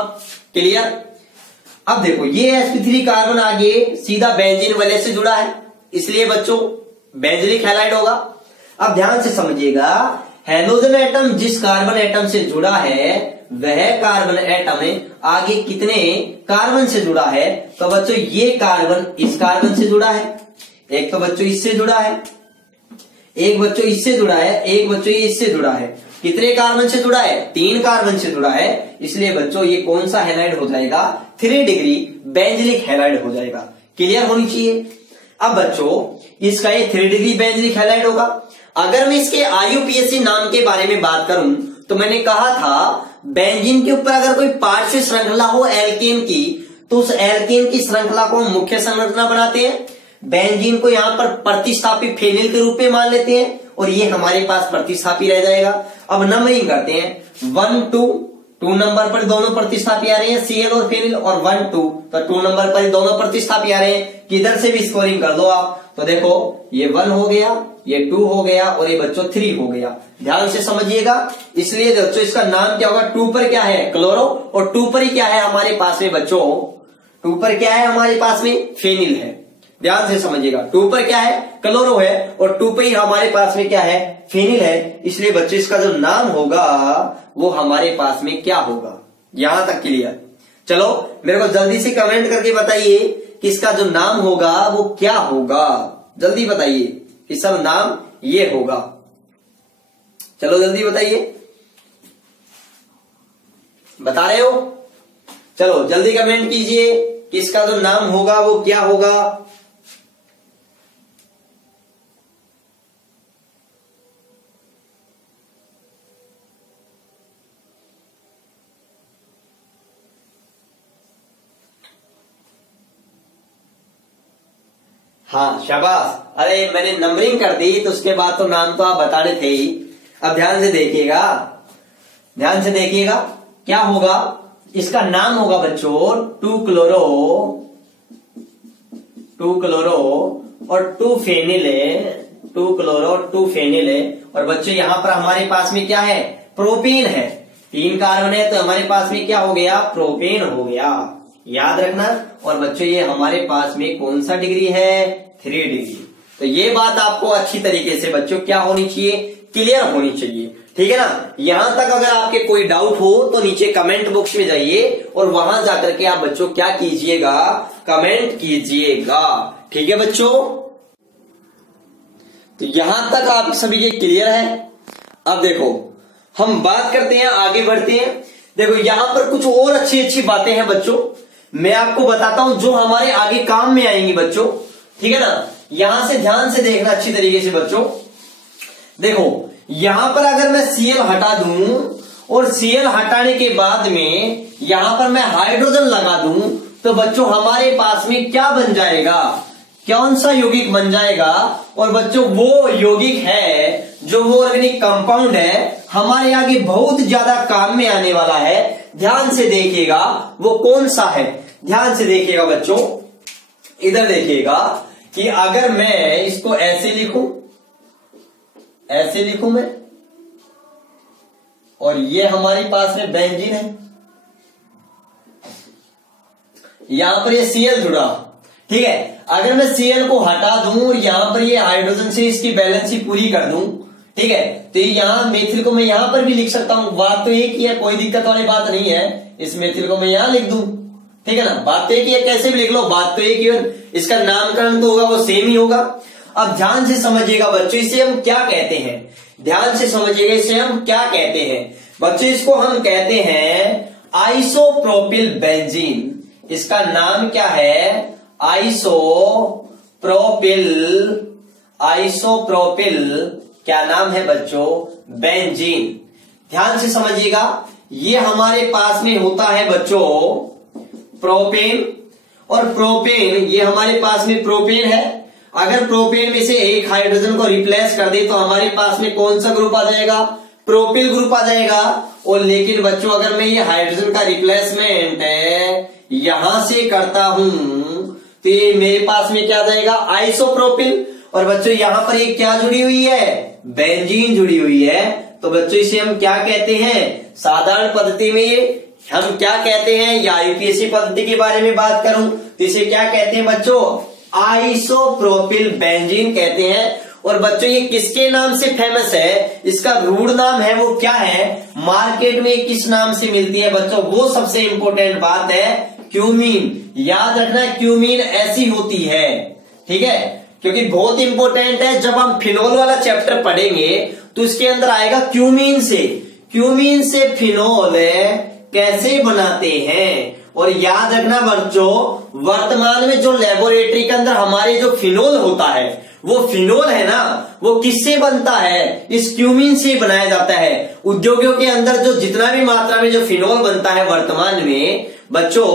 Clear? अब देखो ये sp3 कार्बन आगे सीधा बेंजीन वलय से जुड़ा है, इसलिए बच्चों बेंजिलिक हैलाइड होगा। अब ध्यान से समझिएगा, हैलोजन एटम जिस कार्बन एटम से जुड़ा है वह कार्बन एटम आगे कितने कार्बन से जुड़ा है? तो बच्चों ये कार्बन इस कार्बन से जुड़ा है, एक तो बच्चों इससे जुड़ा है, एक बच्चों इससे जुड़ा है, एक बच्चों ये इससे जुड़ा है। कितने कार्बन से जुड़ा है? 3 कार्बन से जुड़ा है, इसलिए बच्चों ये कौन सा हैलाइड हो जाएगा? 3 डिग्री बेंजिलिक हैलाइड हो जाएगा। क्लियर होनी चाहिए। अब बच्चों इसका ये 3 डिग्री बेंजिलिक हैलाइड होगा। अगर मैं इसके IUPAC नाम के बारे में बात करूं तो मैंने कहा था बेंजीन के ऊपर अगर कोई पार्श्व श्रृंखला हो एल्केन की, तो उस एल्केन की श्रृंखला को हम मुख्य संरचना बनाते हैं। बेंजीन को यहां पर प्रतिस्थापी फेनिल के रूप में मान लेते हैं और ये हमारे पास प्रतिस्थापी रह जाएगा। अब नंबरिंग करते हैं, 1 2 नंबर पर दोनों प्रतिस्थापी आ रहे हैं, Cl और फेनिल, और 1 2 तो 2 नंबर पर दोनों प्रतिस्थापी आ रहे हैं। किधर से भी स्कोरिंग कर दो आप। तो देखो ये 1 हो गया, ये 2 हो गया और ये बच्चों 3 हो गया। ध्यान से समझिएगा, इसलिए बच्चों इसका नाम क्या होगा? 2 पर क्या है? क्लोरो, और 2 पर ही क्या है हमारे पास में बच्चों? 2 पर क्या है हमारे पास में? फेनिल है। ध्यान से समझिएगा, 2 पर क्या है? क्लोरो है, और 2 पर ही हमारे पास में क्या है? फेनिल है। इसलिए बच्चों इसका जो नाम होगा वो हमारे पास में क्या होगा? यहां तक क्लियर? चलो मेरे को जल्दी से कमेंट करके बताइए कि इसका जो नाम होगा वो क्या होगा। जल्दी बताइए, इसका नाम ये होगा। चलो जल्दी बताइए, बता रहे हो? चलो जल्दी कमेंट कीजिए कि इसका जो नाम होगा वो क्या होगा। हाँ शाबाश। अरे मैंने नंबरिंग कर दी तो उसके बाद तो नाम तो आप बताने थे ही। अब ध्यान से देखिएगा, ध्यान से देखिएगा क्या होगा। इसका नाम होगा बच्चों 2 क्लोरो और 2 फेनिल है, 2 क्लोरो 2 फेनिल है। और बच्चों यहां पर हमारे पास में क्या है? प्रोपेन है। 3 कार्बन है तो हमारे पास में क्या हो गया? प्रोपेन हो गया, याद रखना। और बच्चों ये हमारे पास में कौन सा डिग्री है? 3 डिग्री। तो ये बात आपको अच्छी तरीके से बच्चों क्या होनी चाहिए? क्लियर होनी चाहिए। ठीक है ना? यहां तक अगर आपके कोई डाउट हो तो नीचे कमेंट बॉक्स में जाइए और वहां जाकर के आप बच्चों क्या कीजिएगा? कमेंट कीजिएगा। ठीक है बच्चों? तो यहां तक आप सभी के क्लियर है। अब देखो हम बात करते हैं, आगे बढ़ते हैं। देखो यहां पर कुछ और अच्छी अच्छी बातें हैं बच्चों। मैं आपको बताता हूं जो हमारे आगे काम में आएंगी बच्चों, ठीक है ना। यहां से ध्यान से देखना अच्छी तरीके से बच्चों। देखो यहां पर अगर मैं Cl हटा दूं और Cl हटाने के बाद में यहां पर मैं हाइड्रोजन लगा दूं तो बच्चों हमारे पास में क्या बन जाएगा, कौन सा यौगिक बन जाएगा। और बच्चों वो यौगिक है जो वो ऑर्गेनिक कंपाउंड है हमारे आगे बहुत ज्यादा काम में आने वाला है। ध्यान से देखिएगा वो कौन सा है, ध्यान से देखिएगा बच्चों। इधर देखिएगा कि अगर मैं इसको ऐसे लिखूं, ऐसे लिखूं मैं, और ये हमारे पास में बेंजीन है, यहां पर ये Cl जुड़ा, ठीक है। अगर मैं Cl को हटा दूं और यहां पर ये हाइड्रोजन से इसकी बैलेंसी पूरी कर दूं, ठीक है, तो यहां मेथिल को मैं यहां पर भी लिख सकता हूं। बात तो एक ही है, कोई दिक्कत वाली बात नहीं है। इस मेथिल को मैं यहां लिख दूं, ठीक है ना। बात तो एक ही है, कैसे भी लिख लो, बात तो एक ही है। इसका नामकरण तो होगा वो सेम ही होगा। अब ध्यान से समझिएगा बच्चों, इसे हम क्या कहते हैं, ध्यान से समझिएगा इसे हम क्या कहते हैं बच्चों। इसको हम कहते हैं आइसोप्रोपिल बेंजीन। इसका नाम क्या है, आइसोप्रोपिल, आइसोप्रोपिल क्या नाम है बच्चों, बेंजीन। ध्यान से समझिएगा, ये हमारे पास में होता है बच्चों प्रोपेन, और प्रोपेन ये हमारे पास में प्रोपेन है। अगर प्रोपेन में से एक हाइड्रोजन को रिप्लेस कर दे तो हमारे पास में कौन सा ग्रुप आ जाएगा, प्रोपिल ग्रुप आ जाएगा। और लेकिन बच्चों अगर मैं ये हाइड्रोजन का रिप्लेसमेंट यहां से करता हूं तो ये मेरे पास में क्या आ जाएगा, आइसोप्रोपिल। और बच्चों यहां पर ये क्या जुड़ी हुई है, बेंजीन जुड़ी हुई है। तो बच्चों इसे हम क्या कहते हैं, साधारण पद्धति में हम क्या कहते हैं, या यूपीएससी पद्धति के बारे में बात करूं तो इसे क्या कहते हैं बच्चों, आइसोप्रोपिल बेंजीन कहते हैं। और बच्चों ये किसके नाम से फेमस है, इसका रूढ़ नाम है वो क्या है, मार्केट में किस नाम से मिलती है बच्चों, वो सबसे इंपॉर्टेंट बात है, क्यूमीन। याद रखना क्यूमीन ऐसी होती है, ठीक है, क्योंकि बहुत इंपॉर्टेंट है। जब हम फिनोल वाला चैप्टर पढ़ेंगे तो इसके अंदर आएगा क्यूमीन से, क्यूमीन से फिनोल कैसे बनाते हैं। और याद रखना बच्चों, वर्तमान में जो लेबोरेटरी के अंदर हमारे जो फिनोल होता है, वो फिनोल है ना, वो किससे बनता है, इस क्यूमीन से बनाया जाता है। उद्योगों के अंदर जो जितना भी मात्रा में जो फिनोल बनता है वर्तमान में बच्चों,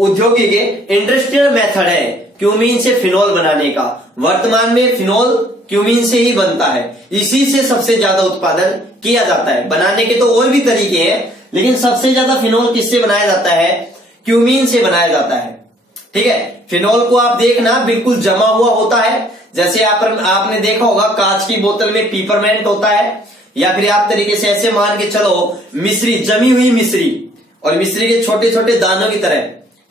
औद्योगिक इंडस्ट्रियल मेथड है क्यूमीन से फिनोल बनाने का। वर्तमान में फिनोल क्यूमीन से ही बनता है, इसी से सबसे ज्यादा उत्पादन किया जाता है। बनाने के तो और भी तरीके हैं, लेकिन सबसे ज्यादा फिनोल किससे बनाया जाता है, क्यूमीन से बनाया जाता है, ठीक है। फिनोल को आप देखना बिल्कुल जमा हुआ होता है, जैसे आपने देखा होगा कांच की बोतल में पीपरमेंट होता है, या फिर आप तरीके से ऐसे मान के चलो मिश्री, जमी हुई मिश्री, और मिश्री के छोटे छोटे दानों की तरह,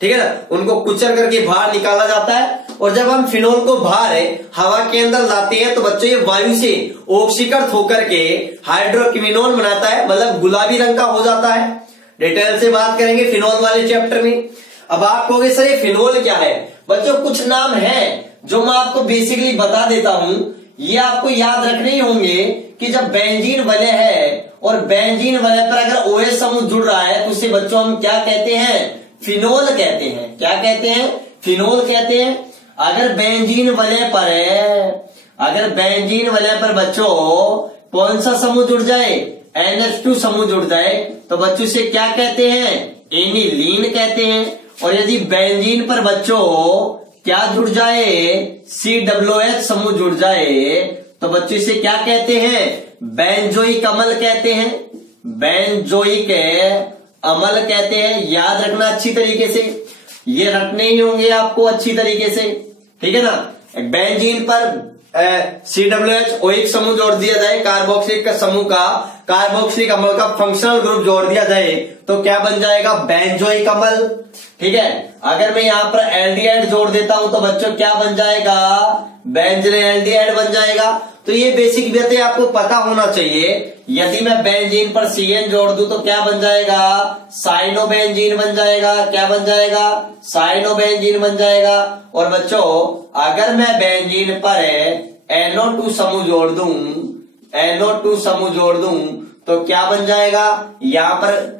ठीक है ना, उनको कुचल करके बाहर निकाला जाता है। और जब हम फिनोल को बाहर हवा के अंदर लाते हैं तो बच्चों ये वायु से ऑक्सीकृत होकर के हाइड्रोक्विनोन बनाता है, मतलब गुलाबी रंग का हो जाता है। डिटेल से बात करेंगे फिनोल वाले चैप्टर में। अब आप कहोगे सर ये फिनोल क्या है, बच्चों कुछ नाम है जो मैं आपको बेसिकली बता देता हूं, ये आपको याद रखने ही होंगे कि जब बेंजीन वलय है और बेंजीन वलय पर अगर OH समूह जुड़ रहा है तो उसे बच्चों हम क्या कहते हैं, फिनोल कहते हैं। क्या कहते हैं, फिनोल कहते हैं। अगर बेंजीन वलय पर है, अगर बेंजीन वलय पर बच्चों कौन सा समूह जुड़ जाए, NH2 समूह जुड़ जाए तो बच्चों से क्या कहते हैं, एनिलीन कहते हैं। और यदि बेंजीन पर बच्चों क्या जुड़ जाए, COOH समूह जुड़ जाए तो बच्चों इसे क्या कहते हैं, बेंजोइक अम्ल कहते हैं, बेंजोइक अम्ल कहते हैं। याद रखना अच्छी तरीके से, ये रखने ही होंगे आपको अच्छी तरीके से, ठीक है ना। बेंजीन पर COOH OH समूह जोड़ दिया जाए, कार्बोक्सिलिक समूह का, कार्बोक्सिलिक अम्ल का फंक्शनल ग्रुप जोड़ दिया जाए तो क्या बन जाएगा, बेंजोइक अम्ल, ठीक है। अगर मैं यहां पर एल्डिहाइड जोड़ देता हूं तो बच्चों क्या बन जाएगा, बेंजीन बन जाएगा। तो ये बेसिक बातें आपको पता होना चाहिए। यदि मैं बेंजीन पर CN जोड़ दूं तो क्या बन जाएगा, साइनोबेंजीन बन जाएगा। क्या बन जाएगा, साइनोबेंजीन बन जाएगा। और बच्चों अगर मैं बेंजीन पर NO2 समूह जोड़ दूं, NO2 समूह जोड़ दूं तो क्या बन जाएगा, यहां पर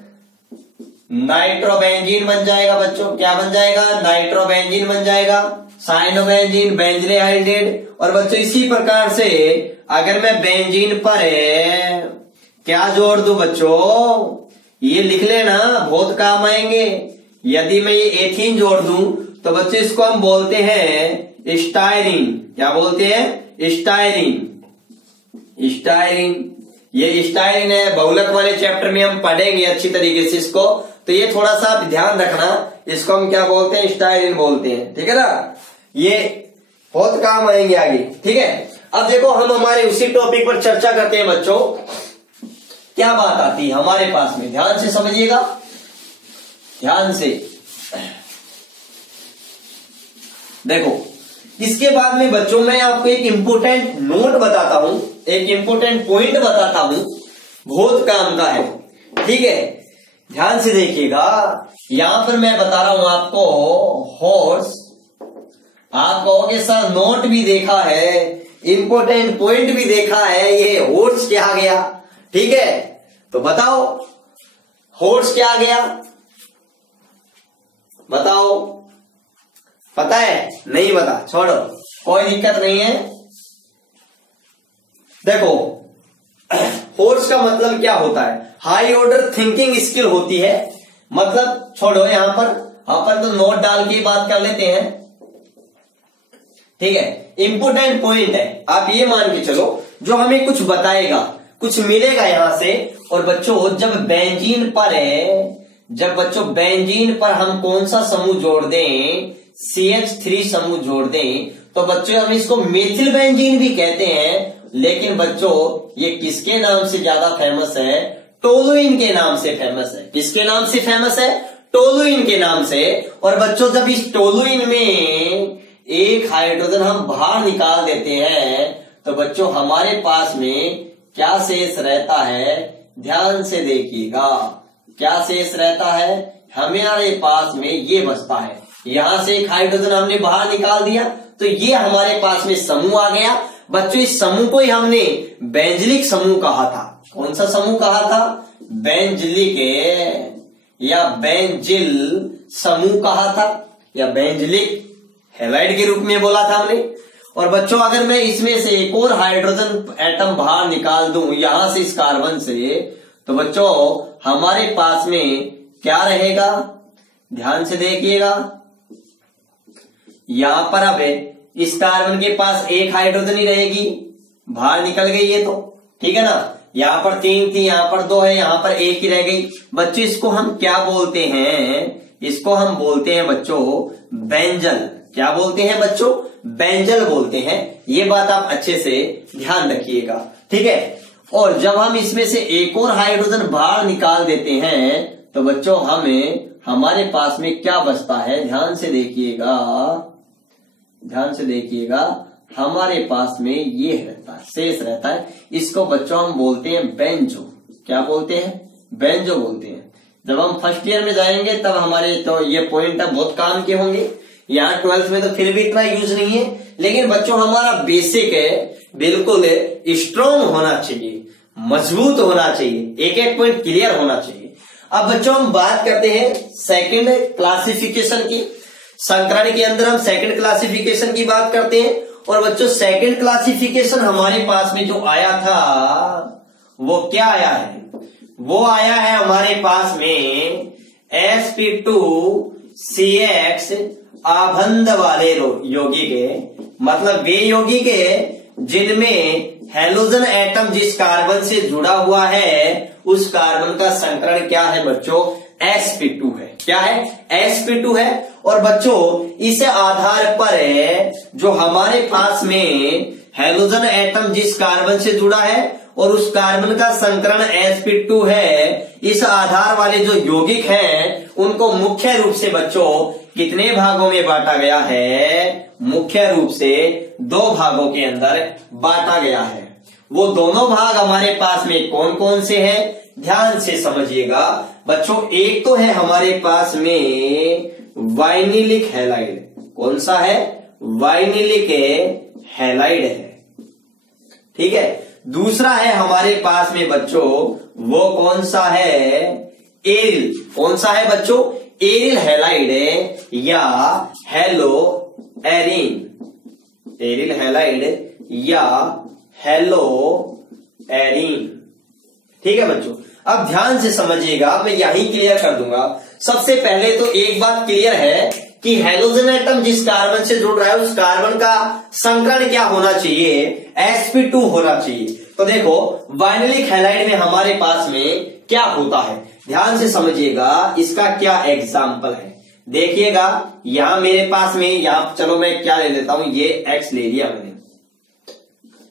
नाइट्रोबेंजीन बन जाएगा बच्चों। क्या बन जाएगा? नाइट्रोबेंजीन बन जाएगा। साइनोबेंजीन, बेंजीनहाइड्रेट। और बच्चों इसी प्रकार से अगर मैं बेंजीन पर क्या जोड़ दूं बच्चों, ये लिख लेना, बहुत काम आएंगे। यदि मैं ये एथीन जोड़ दूं तो बच्चों इसको हम बोलते हैं स्टायरीन। क्या बोलते हैं? स्टायरीन। स्टायरीन, ये स्टायरीन है। बहुलक वाले चैप्टर में हम पढ़ेंगे अच्छी तरीके से इसको, तो ये थोड़ा सा आप ध्यान रखना। इसको हम क्या बोलते हैं? स्टायरीन बोलते हैं। ठीक है ना, ये बहुत काम आएंगे आगे। ठीक है, अब देखो हम हमारे उसी टॉपिक पर चर्चा करते हैं बच्चों। क्या बात आती है हमारे पास में, ध्यान से समझिएगा, ध्यान से देखो। इसके बाद में बच्चों मैं आपको एक इंपोर्टेंट नोट बताता हूं, एक इंपोर्टेंट पॉइंट बताता हूं, बहुत काम का है। ठीक है, ध्यान से देखिएगा। यहां पर मैं बता रहा हूं आपको हॉर्स। आप कहोगे सर नोट भी देखा है, इंपोर्टेंट पॉइंट भी देखा है, ये हॉर्स क्या आ गया? ठीक है, तो बताओ हॉर्स क्या आ गया? बताओ, पता है? नहीं पता, छोड़ो, कोई दिक्कत नहीं है। देखो हॉर्स का मतलब क्या होता है? हाई ऑर्डर थिंकिंग स्किल होती है। मतलब छोड़ो, यहां पर तो नोट डाल के बात कर लेते हैं। ठीक है, इंपोर्टेंट पॉइंट है। आप ये मान के चलो, जो हमें कुछ बताएगा, कुछ मिलेगा यहां से। और बच्चों जब बेंजीन पर जब बच्चों बेंजीन पर हम कौन सा समूह जोड़ दें, CH3 समूह जोड़ दें, तो बच्चों हम इसको मेथिल बेंजीन भी कहते हैं। लेकिन बच्चों ये किसके नाम से ज्यादा फेमस है? टोलुइन के नाम से फेमस है। किसके नाम से फेमस है? टोलुइन के नाम से। और बच्चों जब इस टोलुइन में एक हाइड्रोजन हम बाहर निकाल देते हैं, तो बच्चों हमारे पास में क्या शेष रहता है? ध्यान से देखिएगा, क्या शेष रहता है? हमारे पास में ये बचता है। यहां से एक हाइड्रोजन हमने बाहर निकाल दिया, तो ये हमारे पास में समूह आ गया। बच्चों इस समूह को ही हमने बेंजलिक समूह कहा था। कौन सा समूह कहा था? बेंजलिक या बेंजिल समूह कहा था, या बेंजलिक हैलाइड के रूप में बोला था हमने। और बच्चों अगर मैं इसमें से एक और हाइड्रोजन एटम बाहर निकाल दूं यहां से, इस कार्बन से, तो बच्चों हमारे पास में क्या रहेगा? ध्यान से देखिएगा। यहां पर अब इस कार्बन के पास एक हाइड्रोजन ही रहेगी, बाहर निकल गई ये तो। ठीक है ना, यहां पर 3 थी, यहां पर 2 है, यहां पर 1 ही रह गई। बच्चों इसको हम क्या बोलते हैं? इसको हम बोलते हैं बच्चों बेंजल। क्या बोलते हैं बच्चों? बेंजल बोलते हैं। ये बात आप अच्छे से ध्यान रखिएगा। ठीक है, और जब हम इसमें से एक और हाइड्रोजन बाहर निकाल देते हैं, तो बच्चों हमारे पास में क्या बचता है? ध्यान से देखिएगा, ध्यान से देखिएगा। हमारे पास में ये रहता है, शेष रहता है। इसको बच्चों हम बोलते हैं बेंजो। क्या बोलते हैं? बेंजो बोलते हैं। जब हम फर्स्ट ईयर में जाएंगे तब हमारे तो ये पॉइंट अब बहुत काम के होंगे। यहाँ 12th में तो फिर भी इतना यूज नहीं है, लेकिन बच्चों हमारा बेसिक है, बिल्कुल स्ट्रॉन्ग होना चाहिए, मजबूत होना चाहिए, एक एक पॉइंट क्लियर होना चाहिए। अब बच्चों हम बात करते हैं सेकंड क्लासिफिकेशन की। संकरण के अंदर हम सेकंड क्लासिफिकेशन की बात करते हैं। और बच्चों सेकंड क्लासिफिकेशन हमारे पास में जो आया था वो क्या आया है? वो आया है हमारे पास में sp2CX आबंध वाले यौगिक है। मतलब वे यौगिक है जिनमें हैलोजन एटम जिस कार्बन से जुड़ा हुआ है उस कार्बन का संकरण क्या है बच्चों? sp2 है। क्या है? sp2 है। और बच्चों इस आधार पर जो हमारे पास में हैलोजन एटम जिस कार्बन से जुड़ा है और उस कार्बन का संकरण sp2 है, इस आधार वाले जो यौगिक हैं उनको मुख्य रूप से बच्चों कितने भागों में बांटा गया है? मुख्य रूप से 2 भागों के अंदर बांटा गया है। वो दोनों भाग हमारे पास में कौन कौन से हैं? ध्यान से समझिएगा बच्चों। एक तो है हमारे पास में वाइनिलिक हैलाइड। कौन सा है? वाइनिलिक हैलाइड है। ठीक है। दूसरा है हमारे पास में बच्चों वो कौन सा है? एरिल, कौन सा है बच्चों, एरिल हैलाइड है या हेलो एरिन, एरिल हैलाइड या हेलो एरिन। ठीक है बच्चों, अब ध्यान से समझिएगा, मैं यही क्लियर कर दूंगा। सबसे पहले तो एक बात क्लियर है कि हेलोजन एटम जिस कार्बन से जुड़ रहा है उस कार्बन का संकरण क्या होना चाहिए, sp2 होना चाहिए। तो देखो वाइनलिक हैलाइड में हमारे पास में क्या होता है, ध्यान से समझिएगा, इसका क्या एग्जाम्पल है। देखिएगा यहां मेरे पास में, यहां चलो मैं क्या ले लेता हूं, ये X ले लिया मैंने।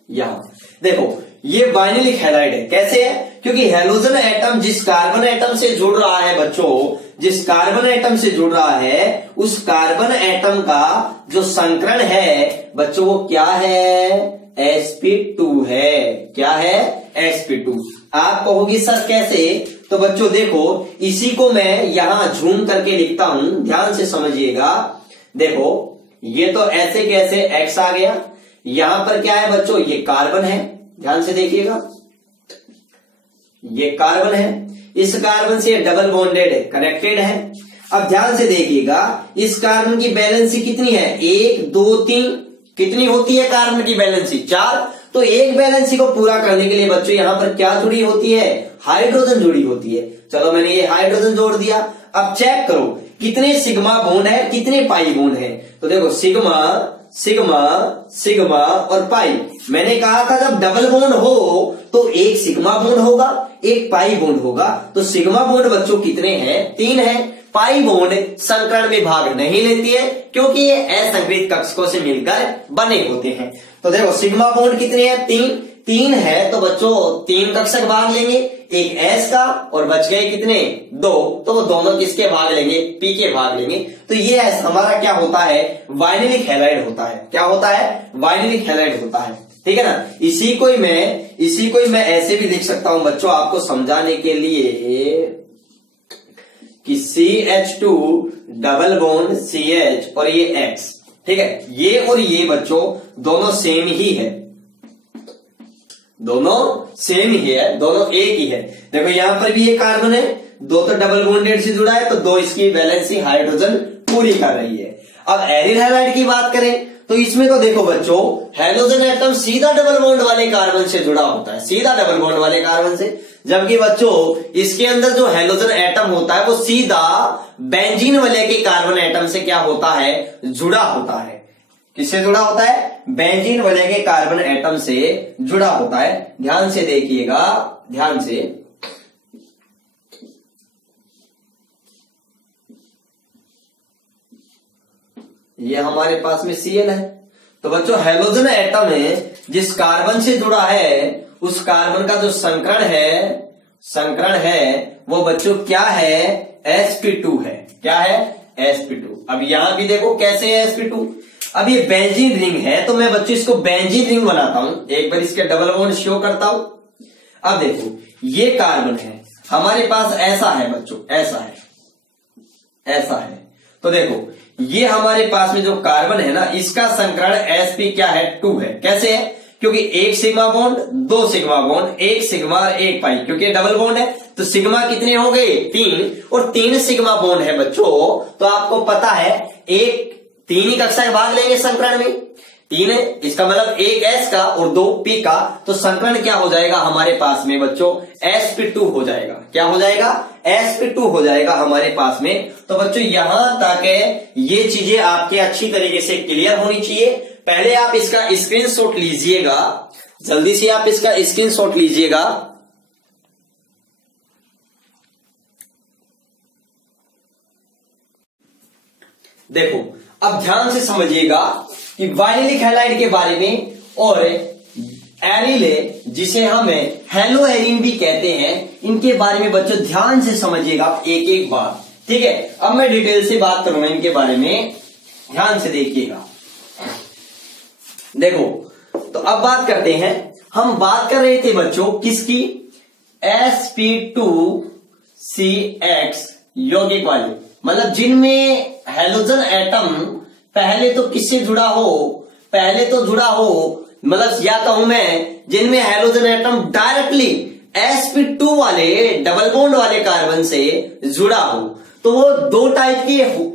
यहां देखो ये वाइनलिक हैलाइड है, कैसे है, क्योंकि हेलोजन एटम जिस कार्बन एटम से जुड़ रहा है बच्चों, जिस कार्बन एटम से जुड़ रहा है उस कार्बन एटम का जो संकरण है बच्चों वो क्या है, sp2 है। क्या है, sp2। आप कहोगी सर कैसे, तो बच्चों देखो इसी को मैं यहां झूम करके लिखता हूं, ध्यान से समझिएगा। देखो ये तो ऐसे कैसे X आ गया, यहां पर क्या है बच्चों, ये कार्बन है, ध्यान से देखिएगा, ये कार्बन है, इस कार्बन से डबल बॉन्डेड है, कनेक्टेड है। अब ध्यान से देखिएगा, इस कार्बन की वैलेंसी कितनी है, 1 2 3, कितनी होती है कार्बन की वैलेंसी, 4। तो एक वैलेंसी को पूरा करने के लिए बच्चों यहां पर क्या जुड़ी होती है, हाइड्रोजन जुड़ी होती है। चलो मैंने ये हाइड्रोजन जोड़ दिया। अब चेक करो कितने सिग्मा बॉन्ड है, कितने पाई बॉन्ड है। तो देखो सिग्मा सिग्मा सिग्मा और पाई, मैंने कहा था जब डबल बॉन्ड हो तो एक सिग्मा बॉन्ड होगा एक पाई बॉन्ड होगा। तो सिग्मा बॉन्ड बच्चों कितने हैं, 3 है। पाई बॉन्ड संकरण में भाग नहीं लेती है क्योंकि ये असंकृत कक्षकों से मिलकर बने होते हैं। तो देखो सिग्मा बॉन्ड कितने हैं, 3 है। तो बच्चों 3 कक्षक भाग लेंगे, एक S का और बच गए कितने, 2। तो वो दोनों किसके भाग लेंगे, P के भाग लेंगे। तो ये हमारा क्या होता है, वाइनलिक हैलाइड होता है। क्या होता है, वाइनलिक हैलाइड होता है। ठीक है ना। इसी को ही मैं ऐसे भी लिख सकता हूं बच्चों आपको समझाने के लिए कि CH2 डबल बॉन्ड CH और ये X। ठीक है, ये और ये बच्चों दोनों सेम ही है, दोनों सेम ही है, दोनों एक ही है। देखो यहां पर भी ये कार्बन है, 2 तो डबल बॉन्डेड से जुड़ा है तो 2 इसकी वैलेंसी हाइड्रोजन पूरी कर रही है। अब एरिल हैलाइड की बात करें तो इसमें तो देखो बच्चों हेलोजन एटम सीधा डबल बॉन्ड वाले कार्बन से जुड़ा होता है, सीधा डबल बॉन्ड वाले कार्बन से। जबकि बच्चों इसके अंदर जो हेलोजन एटम होता है वो सीधा बेंजीन वाले के कार्बन एटम से क्या होता है, जुड़ा होता है। किससे जुड़ा होता है, बेंजीन वाले के कार्बन एटम से जुड़ा होता है। ध्यान से देखिएगा, ध्यान से। ये हमारे पास में Cl है। तो बच्चों हेलोजन एटम है जिस कार्बन से जुड़ा है उस कार्बन का जो संकरण है वो बच्चों क्या है, sp2 है। क्या है, sp2। अब यहां भी देखो कैसे है sp2। अब ये बेंजीन रिंग है तो मैं बच्चों इसको बेंजीन रिंग बनाता हूं, एक बार इसके डबल बॉन्ड शो करता हूं। अब देखो ये कार्बन है हमारे पास, ऐसा है बच्चों, ऐसा है। तो देखो ये हमारे पास में जो कार्बन है ना इसका संकरण sp क्या है, 2 है। कैसे है, क्योंकि एक सिग्मा बॉन्ड 2 सिग्मा बॉन्ड, एक सिग्मा और एक पाई, क्योंकि डबल बॉन्ड है तो सिग्मा कितने हो गए, 3 और 3 सिग्मा बॉन्ड है बच्चों। तो आपको पता है 3 ही कक्षा भाग लेंगे संकरण में, 3 है, इसका मतलब एक S का और 2 P का। तो संकरण क्या हो जाएगा हमारे पास में बच्चों, sp2 हो जाएगा। क्या हो जाएगा, sp2 हो जाएगा हमारे पास में। तो बच्चों यहां तक ये चीजें आपके अच्छी तरीके से क्लियर होनी चाहिए। पहले आप इसका स्क्रीनशॉट लीजिएगा, जल्दी से आप इसका स्क्रीनशॉट लीजिएगा। देखो अब ध्यान से समझिएगा कि वाइनलिक हैलाइड के बारे में और एरिल जिसे हम हेलो एरिन भी कहते हैं, इनके बारे में बच्चों ध्यान से समझिएगा एक एक बार। ठीक है, अब मैं डिटेल से बात करूंगा इनके बारे में, ध्यान से देखिएगा। देखो तो अब बात करते हैं, हम बात कर रहे थे बच्चों किसकी, sp2CX यौगिक वाले, मतलब जिनमें हेलोजन एटम पहले तो किससे जुड़ा हो, मतलब या कहूं मैं जिनमें हेलोजन एटम डायरेक्टली sp2 वाले डबल बॉन्ड वाले कार्बन से जुड़ा हो, तो वो दो टाइप के,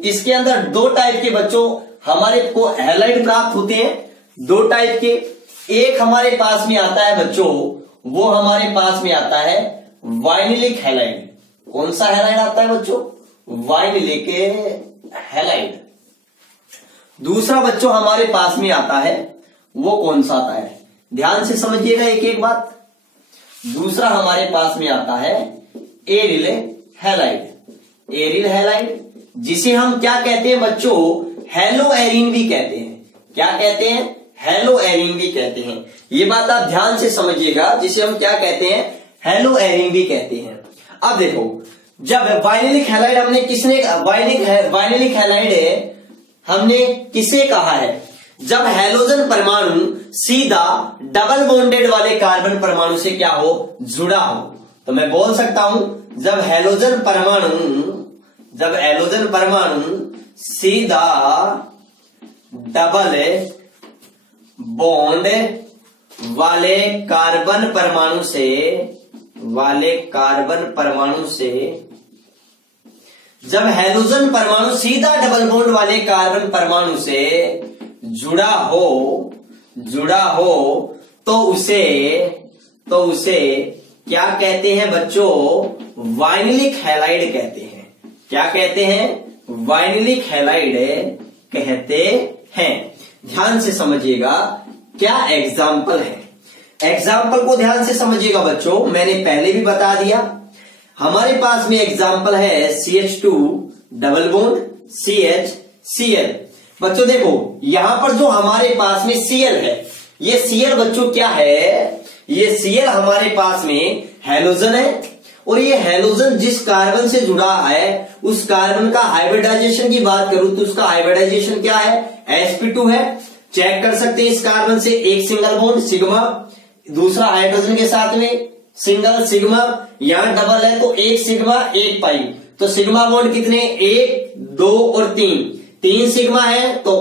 इसके अंदर दो टाइप के बच्चों हमारे को हैलाइड प्राप्त होते हैं, दो टाइप के। एक हमारे पास में आता है बच्चों, वो हमारे पास में आता है वाइनिलिक हैलाइड। कौन सा हैलाइड आता है बच्चों? Vinylic halide. दूसरा बच्चों हमारे पास में आता है, वो कौन सा आता है? ध्यान से समझिएगा एक एक बात। दूसरा हमारे पास में आता है एरिल हैलाइड। एरिल हैलाइड जिसे हम क्या कहते हैं बच्चों? हेलो एरिन भी कहते हैं। क्या कहते हैं? हेलो एरिन भी कहते हैं। ये बात आप ध्यान से समझिएगा, जिसे हम क्या कहते हैं? हेलो एरिन भी कहते हैं। अब देखो, जब वाइनिलिक हैलाइड हमने वाइनिलिक हैलाइड हमने किसे कहा है? जब हैलोजन परमाणु सीधा डबल बॉन्डेड वाले कार्बन परमाणु से क्या हो? जुड़ा हो। तो मैं बोल सकता हूं, जब हैलोजन परमाणु सीधा डबल बॉन्ड वाले कार्बन परमाणु से जब हैलोजन परमाणु सीधा डबल बॉन्ड वाले कार्बन परमाणु से जुड़ा हो तो उसे क्या कहते हैं बच्चों? वाइनिलिक हैलाइड कहते हैं। क्या कहते हैं? वाइनिलिक हैलाइड कहते हैं। ध्यान से समझिएगा, क्या एग्जाम्पल है? एग्जाम्पल को ध्यान से समझिएगा बच्चों, मैंने पहले भी बता दिया। हमारे पास में एग्जाम्पल है CH2 डबल बॉन्ड CH बच्चों देखो, यहां पर जो हमारे पास में Cl है, ये Cl बच्चों क्या है? ये Cl हमारे पास में हैलोजन है, और ये हैलोजन जिस कार्बन से जुड़ा है उस कार्बन का हाइब्रिडाइजेशन की बात करूं तो उसका हाइब्रिडाइजेशन क्या है? sp2 है। चेक कर सकते हैं, इस कार्बन से एक सिंगल बॉन्ड सिग्मा, दूसरा हाइड्रोजन के साथ में सिंगल सिग्मा, यहां डबल है तो एक सिग्मा एक पाई, तो सिग्मा बॉन्ड कितने? 1 2 और 3 सिग्मा है तो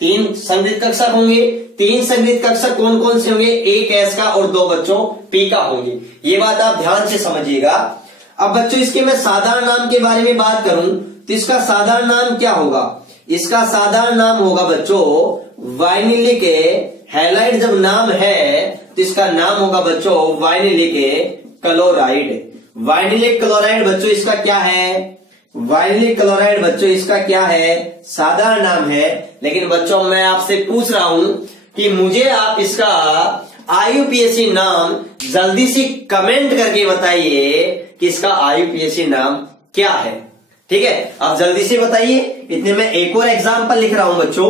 3 संगृहीत कक्षक होंगे। 3 संगृहीत कक्षक कौन कौन से होंगे? एक S का और 2 बच्चों P का होंगे। ये बात आप ध्यान से समझिएगा। अब बच्चों इसके मैं साधारण नाम के बारे में बात करूं तो इसका साधारण नाम क्या होगा? इसका साधारण नाम होगा बच्चों वाइनिलिक हैलाइड। जब नाम है तो इसका नाम होगा बच्चों वाइनिलिक क्लोराइड। वाइनिलिक क्लोराइड बच्चों इसका क्या है? वाइनिलिक क्लोराइड बच्चों इसका क्या है? साधारण नाम है। लेकिन बच्चों मैं आपसे पूछ रहा हूं कि मुझे आप इसका IUPAC नाम जल्दी से कमेंट करके बताइए कि इसका IUPAC नाम क्या है। ठीक है, आप जल्दी से बताइए। इतने में एक और एग्जाम्पल लिख रहा हूं बच्चों,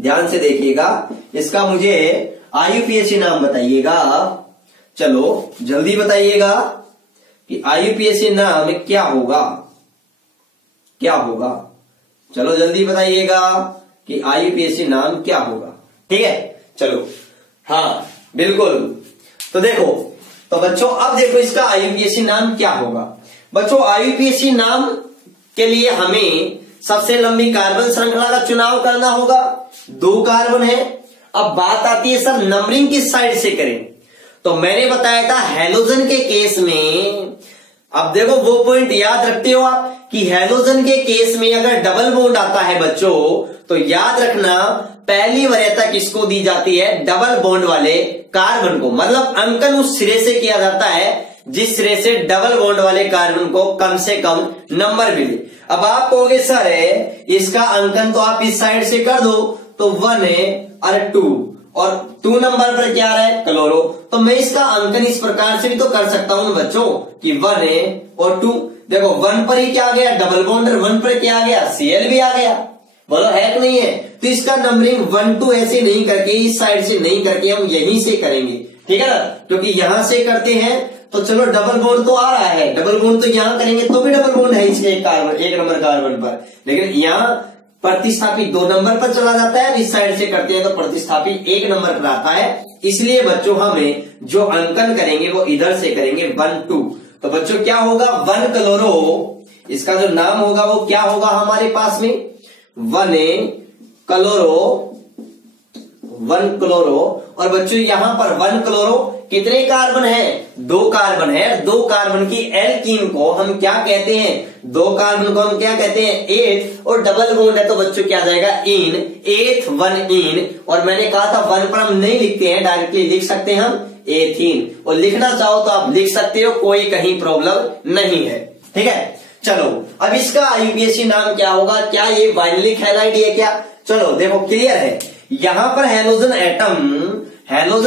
ध्यान से देखिएगा। इसका मुझे IUPAC नाम बताइएगा। चलो जल्दी बताइएगा कि IUPAC नाम क्या होगा? क्या होगा? चलो जल्दी बताइएगा कि IUPAC नाम क्या होगा। ठीक है, चलो हाँ बिल्कुल। तो देखो, तो बच्चों अब देखो इसका IUPAC नाम क्या होगा। बच्चों IUPAC नाम के लिए हमें सबसे लंबी कार्बन श्रृंखला का चुनाव करना होगा। 2 कार्बन है। अब बात आती है सर नंबरिंग किस साइड से करें? तो मैंने बताया था हैलोजन के केस में, अब देखो वो पॉइंट याद रखते हो आप कि हैलोजन के केस में अगर डबल बॉन्ड आता है बच्चों तो याद रखना पहली वरीयता किसको दी जाती है? डबल बॉन्ड वाले कार्बन को। मतलब अंकन उस सिरे से किया जाता है जिस सिरे से डबल बॉन्ड वाले कार्बन को कम से कम नंबर मिले। अब आप कहोगे सर इसका अंकन तो आप इस साइड से कर दो, तो 1 और 2, और 2 नंबर पर क्या रहा है? क्लोरो। तो मैं इसका अंकन इस प्रकार से भी तो कर सकता हूं बच्चों कि 1 और 2। देखो 1 पर ही क्या आ गया? डबल बॉन्ड, और 1 पर क्या आ गया? Cl भी आ गया। बोलो है कि नहीं है? तो इसका नंबरिंग 1 2 ऐसे नहीं करके, इस साइड से नहीं करके हम यहीं से करेंगे। ठीक है ना, क्योंकि यहां से करते हैं तो चलो डबल बॉन्ड तो आ रहा है, डबल बॉन्ड तो यहां करेंगे तो भी डबल बॉन्ड है इसके एक नंबर कार्बन पर, लेकिन यहां प्रतिस्थापी 2 नंबर पर चला जाता है। इस साइड से करते हैं तो प्रतिस्थापी 1 नंबर पर आता है। इसलिए बच्चों हमें जो अंकन करेंगे वो इधर से करेंगे 1 2। तो बच्चों क्या होगा? 1 क्लोरो, इसका जो नाम होगा वो क्या होगा हमारे पास में? 1 क्लोरो। और बच्चों यहां पर 1 क्लोरो, कितने कार्बन है? 2 कार्बन है। 2 कार्बन की एल्कीन को हम क्या कहते हैं? 2 कार्बन को हम क्या कहते हैं? 8 और डबल बॉन्ड है तो बच्चों क्या जाएगा? इन 8 1 इन। और मैंने कहा था 1 पर हम नहीं लिखते हैं, डायरेक्टली लिख सकते हैं हम एथीन। और लिखना चाहो तो आप लिख सकते हो, कोई कहीं प्रॉब्लम नहीं है। ठीक है, चलो अब इसका यूपीएससी नाम क्या होगा? क्या ये वाइनिलिक हैलाइड है क्या? चलो देखो क्लियर है। यहां पर हैलोजन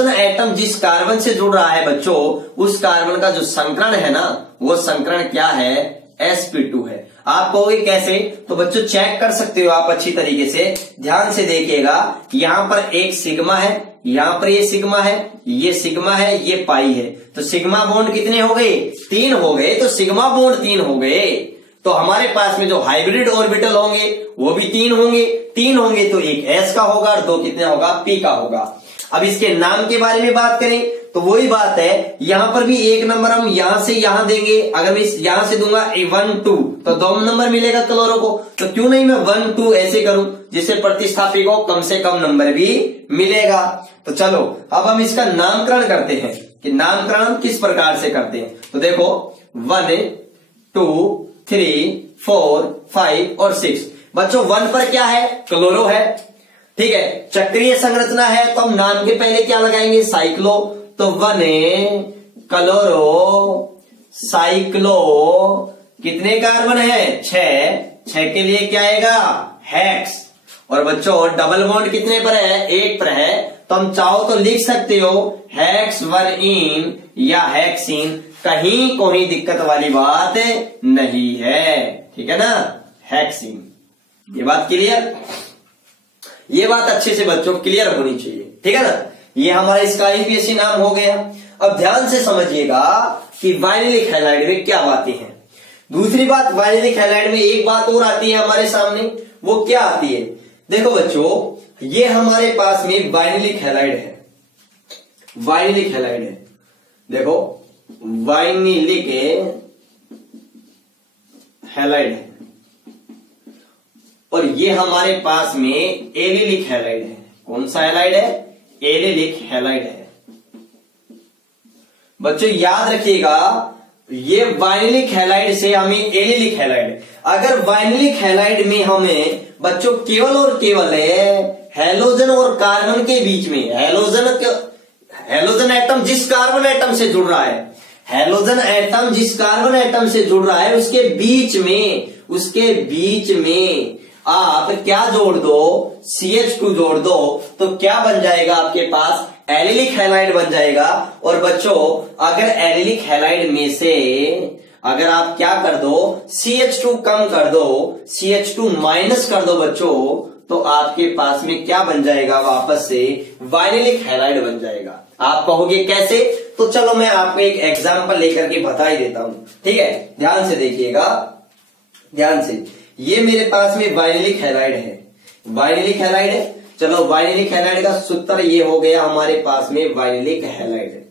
एटम जिस कार्बन से जुड़ रहा है बच्चों, उस कार्बन का जो संकरण है ना, वो संकरण क्या है? sp2 है। आप कहोगे कैसे? तो बच्चों चेक कर सकते हो आप अच्छी तरीके से, ध्यान से देखिएगा। यहां पर एक सिग्मा है, यहां पर ये सिग्मा है, ये सिग्मा है, ये पाई है। तो सिग्मा बॉन्ड कितने हो गए? 3 हो गए। तो सिग्मा बॉन्ड 3 हो गए। तो हमारे पास में जो हाइब्रिड ऑर्बिटल होंगे वो भी 3 होंगे। 3 होंगे तो एक s का होगा और 2 कितने होगा? p का होगा। अब इसके नाम के बारे में बात करें तो वही बात है, यहां पर भी 1 नंबर हम यहां से यहां देंगे। अगर मैं यहां से दूंगा 1 2 तो 2 नंबर मिलेगा क्लोरो को। तो क्यों नहीं मैं 1 2 ऐसे करूं, जिससे प्रतिस्थापी को कम से कम नंबर भी मिलेगा। तो चलो अब हम इसका नामकरण करते हैं कि नामकरण किस प्रकार से करते हैं। तो देखो 1 2 3 4 5 और 6। बच्चों 1 पर क्या है? क्लोरो है। ठीक है, चक्रीय संरचना है तो हम नाम के पहले क्या लगाएंगे? साइक्लो। तो 1 क्लोरो साइक्लो। कितने कार्बन है? 6 के लिए क्या आएगा? हेक्स। और बच्चों डबल बॉन्ड कितने पर है? 1 पर है। तो हम चाहो तो लिख सकते हो हेक्स 1 इन या हेक्सिन, कहीं कोई दिक्कत वाली बात नहीं है। ठीक है ना, हेक्सिन। ये बात क्लियर? ये बात अच्छे से बच्चों क्लियर होनी चाहिए। ठीक है ना, ये हमारा इसका यूपीएससी नाम हो गया। अब ध्यान से समझिएगा कि वाइनिलिक हैलाइड में क्या बातें हैं। दूसरी बात, वाइनिलिक हैलाइड में एक बात और आती है हमारे सामने। वो क्या आती है? देखो बच्चों, ये हमारे पास में वाइनिलिक हैलाइड है। वाइनिलिक हैलाइड है, देखो वाइनिलिक हैलाइड है। और ये हमारे पास में एलिलिक हैलाइड है। कौन सा हैलाइड है? एलिलिक हैलाइड है। बच्चों याद रखिएगा, ये वाइनिलिक हैलाइड से हमें एलिलिक हैलाइड। अगर वाइनिलिक हैलाइड में हमें बच्चों केवल और केवल हैलोजन और कार्बन के बीच में, हैलोजन एटम जिस कार्बन एटम से जुड़ रहा है, हैलोजन एटम जिस कार्बन एटम से जुड़ रहा है उसके बीच में आप क्या जोड़ दो? CH2 जोड़ दो। तो क्या बन जाएगा आपके पास? एलिलिक हैलाइड बन जाएगा। और बच्चों अगर एलिलिक हैलाइड में से अगर आप क्या कर दो? CH2 कम कर दो, CH2 माइनस कर दो बच्चों, तो आपके पास में क्या बन जाएगा? वापस से वाइनिलिक हैलाइड बन जाएगा। आप कहोगे कैसे? तो चलो मैं आपको एक एग्जांपल लेकर के बता ही देता हूं। ठीक है, ध्यान से देखिएगा, ध्यान से। ये मेरे पास में वाइनिलिक हैलाइड है। वाइनिलिक हैलाइड है। चलो वाइनिलिक हैलाइड का सूत्र ये हो गया हमारे पास में वाइनिलिक हैलाइड।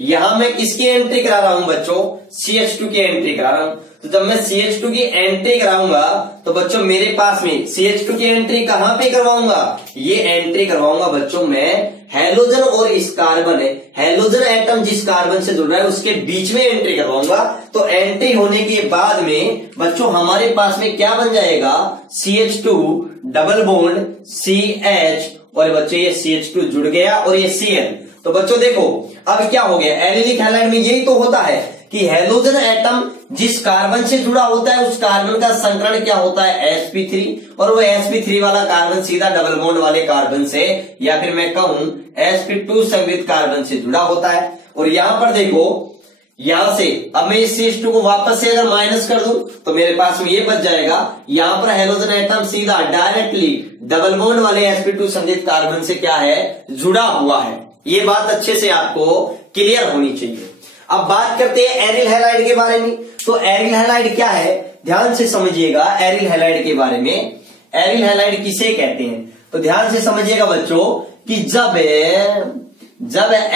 यहां मैं किसकी एंट्री करा रहा हूं बच्चों? CH2 की एंट्री करा रहा हूं। तो जब मैं CH2 की एंट्री कराऊंगा तो बच्चों मेरे पास में CH2 की एंट्री कहां पे करवाऊंगा? ये एंट्री करवाऊंगा बच्चों मैं हैलोजन और इस कार्बन है, हैलोजन एटम जिस कार्बन से जुड़ रहा है उसके बीच में एंट्री करवाऊंगा। तो एंट्री होने के बाद में बच्चों हमारे पास में क्या बन जाएगा? CH2 डबल बॉन्ड CH, और बच्चों ये CH2 जुड़ गया और ये Cl। तो बच्चों देखो अब क्या हो गया? एलिलिक हैलाइड में यही तो होता है कि हैलोजन एटम जिस कार्बन से जुड़ा होता है उस कार्बन का संकरण क्या होता है? sp3। और वो sp3 वाला कार्बन सीधा डबल बॉन्ड वाले कार्बन से, या फिर मैं कहूं sp2 संयुक्त कार्बन से जुड़ा होता है। और यहां पर देखो, यहां से अब मैं इस CH2 को वापस से अगर माइनस कर दूं तो मेरे पास में ये बच जाएगा। यहां पर हैलोजन एटम सीधा डायरेक्टली डबल बॉन्ड वाले sp2 संयुक्त कार्बन से क्या है? जुड़ा हुआ है। ये बात अच्छे से आपको क्लियर होनी चाहिए। अब बात करते हैं एरिल हैलाइड के बारे में। तो एरिल हैलाइड क्या है? ध्यान से समझिएगा एरिल हैलाइड के बारे में। एरिल हैलाइड किसे कहते हैं? तो ध्यान से समझिएगा बच्चों कि जब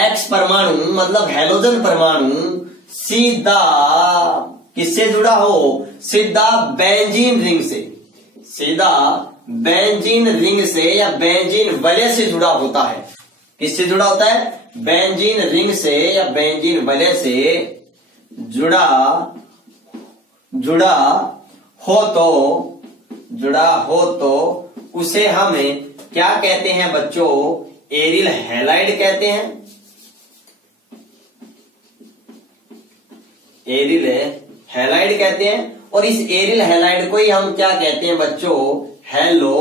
X परमाणु मतलब हैलोजन परमाणु सीधा किससे जुड़ा हो? सीधा बेंजीन रिंग से, सीधा बेंजीन रिंग से या बेंजीन वलय से जुड़ा होता है। किससे जुड़ा होता है? बेंजीन रिंग से या बेंजीन वलय से जुड़ा हो तो उसे हम क्या कहते हैं बच्चों? एरिल हैलाइड कहते हैं। एरिल हैलाइड कहते हैं। और इस एरिल हैलाइड को ही हम क्या कहते हैं बच्चों? हेलो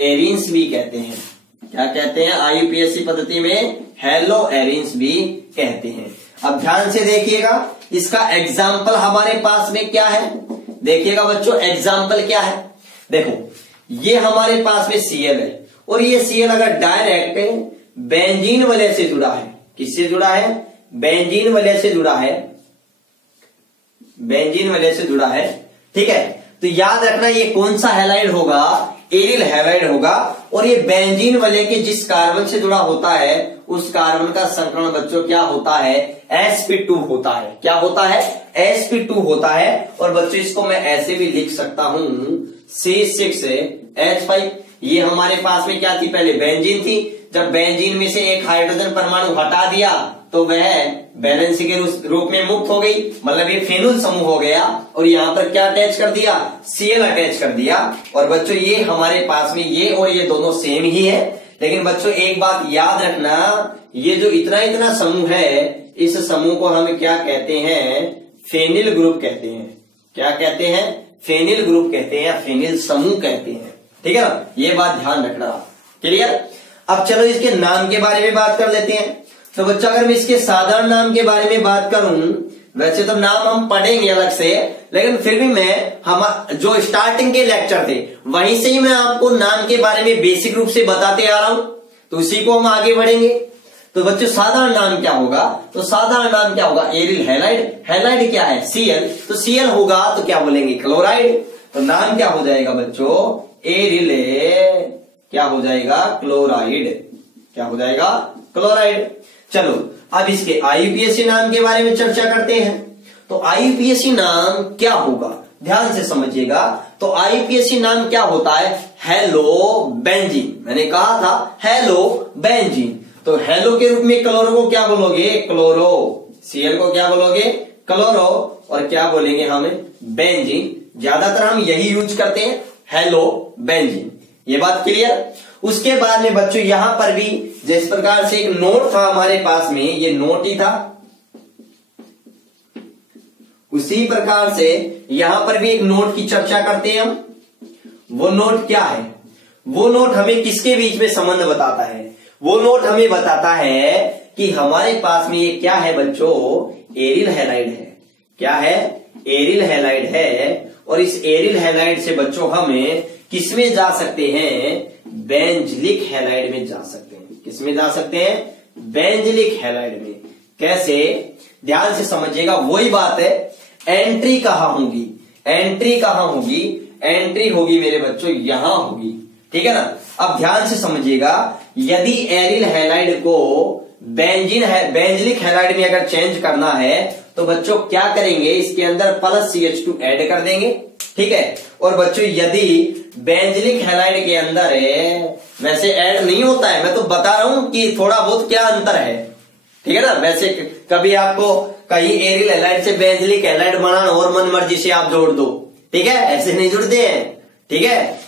एरिन्स भी कहते हैं। क्या कहते हैं? आईयूपीएससी पद्धति में हेलो एरिन्स भी कहते हैं। अब ध्यान से देखिएगा, इसका एग्जाम्पल हमारे पास में क्या है? देखिएगा बच्चों, एग्जाम्पल क्या है? देखो, ये हमारे पास में Cl है और ये Cl अगर डायरेक्ट बेंजीन वलय से जुड़ा है, किससे जुड़ा है? बेंजीन वलय से जुड़ा है। बेंजीन वलय से जुड़ा है, ठीक है। तो याद रखना ये कौन सा हैलाइड होगा? एरिल हैलाइड होगा। और ये बेंजीन वलय के जिस कार्बन से जुड़ा होता है उस कार्बन का संकरण बच्चों क्या होता है? sp2 होता है। क्या होता है? sp2 होता है। और बच्चों इसको मैं ऐसे भी लिख सकता हूं C6H5। ये हमारे पास में क्या थी? पहले बेंजीन थी। जब बेंजीन में से एक हाइड्रोजन परमाणु हटा दिया तो वह वैलेंसी के रूप में मुक्त हो गई, मतलब ये फेनुल समूह हो गया। और यहां पर क्या अटैच कर दिया? Cl अटैच कर दिया। और बच्चों ये हमारे पास में ये और ये दोनों सेम ही है। लेकिन बच्चों एक बात याद रखना, ये जो इतना समूह है, इस समूह को हम क्या कहते हैं? फेनिल ग्रुप कहते हैं। क्या कहते हैं? फेनिल ग्रुप कहते हैं या फेनिल समूह कहते हैं। ठीक है ना, ये बात ध्यान रखना। क्लियर? अब चलो इसके नाम के बारे में बात कर लेते हैं। तो बच्चों अगर मैं इसके साधारण नाम के बारे में बात करूं, वैसे तो नाम हम पढ़ेंगे अलग से, लेकिन फिर भी मैं हम जो स्टार्टिंग के लेक्चर थे वहीं से ही मैं आपको नाम के बारे में बेसिक रूप से बताते आ रहा हूं, तो उसी को हम आगे बढ़ेंगे। तो बच्चों साधारण नाम क्या होगा? तो साधारण नाम क्या होगा? Aryl halide. हैलाइड क्या है? Cl। तो Cl होगा तो क्या बोलेंगे? क्लोराइड। तो नाम क्या हो जाएगा बच्चों? एरिल क्या हो जाएगा? क्लोराइड। क्या हो जाएगा? क्लोराइड। चलो अब इसके आईयूपीएसी नाम के बारे में चर्चा करते हैं। तो आईयूपीएसी नाम क्या होगा? ध्यान से समझिएगा। तो आईयूपीएसी नाम क्या होता है? Hello benzene. मैंने कहा था हेलो बेंजीन। तो हेलो के रूप में क्लोरो को क्या बोलोगे? क्लोरो। Cl को क्या बोलोगे? क्लोरो। और क्या बोलेंगे हम? बेंजीन। ज्यादातर हम यही यूज करते हैं, हेलो बेंजीन। ये बात क्लियर? उसके बाद में बच्चों यहां पर भी जिस प्रकार से एक नोट था हमारे पास में, ये नोट ही था, उसी प्रकार से यहां पर भी एक नोट की चर्चा करते हैं हम। वो नोट क्या है? वो नोट हमें किसके बीच में संबंध बताता है? वो नोट हमें बताता है कि हमारे पास में ये क्या है बच्चों? एरिल हैलाइड है। क्या है? एरिल हैलाइड है। और इस एरिल हैलाइड से बच्चों हमें किसमें जा सकते हैं? बेंजलिक हैलाइड में जा सकते हैं। किसमें जा सकते हैं? बेंजलिक हैलाइड में। कैसे? ध्यान से समझिएगा। वही बात है, एंट्री कहां होगी? एंट्री कहां होगी? एंट्री होगी मेरे बच्चों यहां होगी। ठीक है ना? अब ध्यान से समझिएगा, यदि एरिल हैलाइड को बेंजलिक हैलाइड में अगर चेंज करना है तो बच्चों क्या करेंगे? इसके अंदर प्लस CH2 ऐड कर देंगे। ठीक है? और बच्चों यदि बेंजलिक हैलाइड के अंदर है, वैसे ऐड नहीं होता है, मैं तो बता रहा हूं कि थोड़ा बहुत क्या अंतर है। ठीक है ना? वैसे कभी आपको कहीं एरिल हैलाइड से बेंजलिक हैलाइड बनाना और मन मर्जी से आप जोड़ दो। ठीक है? ऐसे नहीं जुड़ते हैं। ठीक है?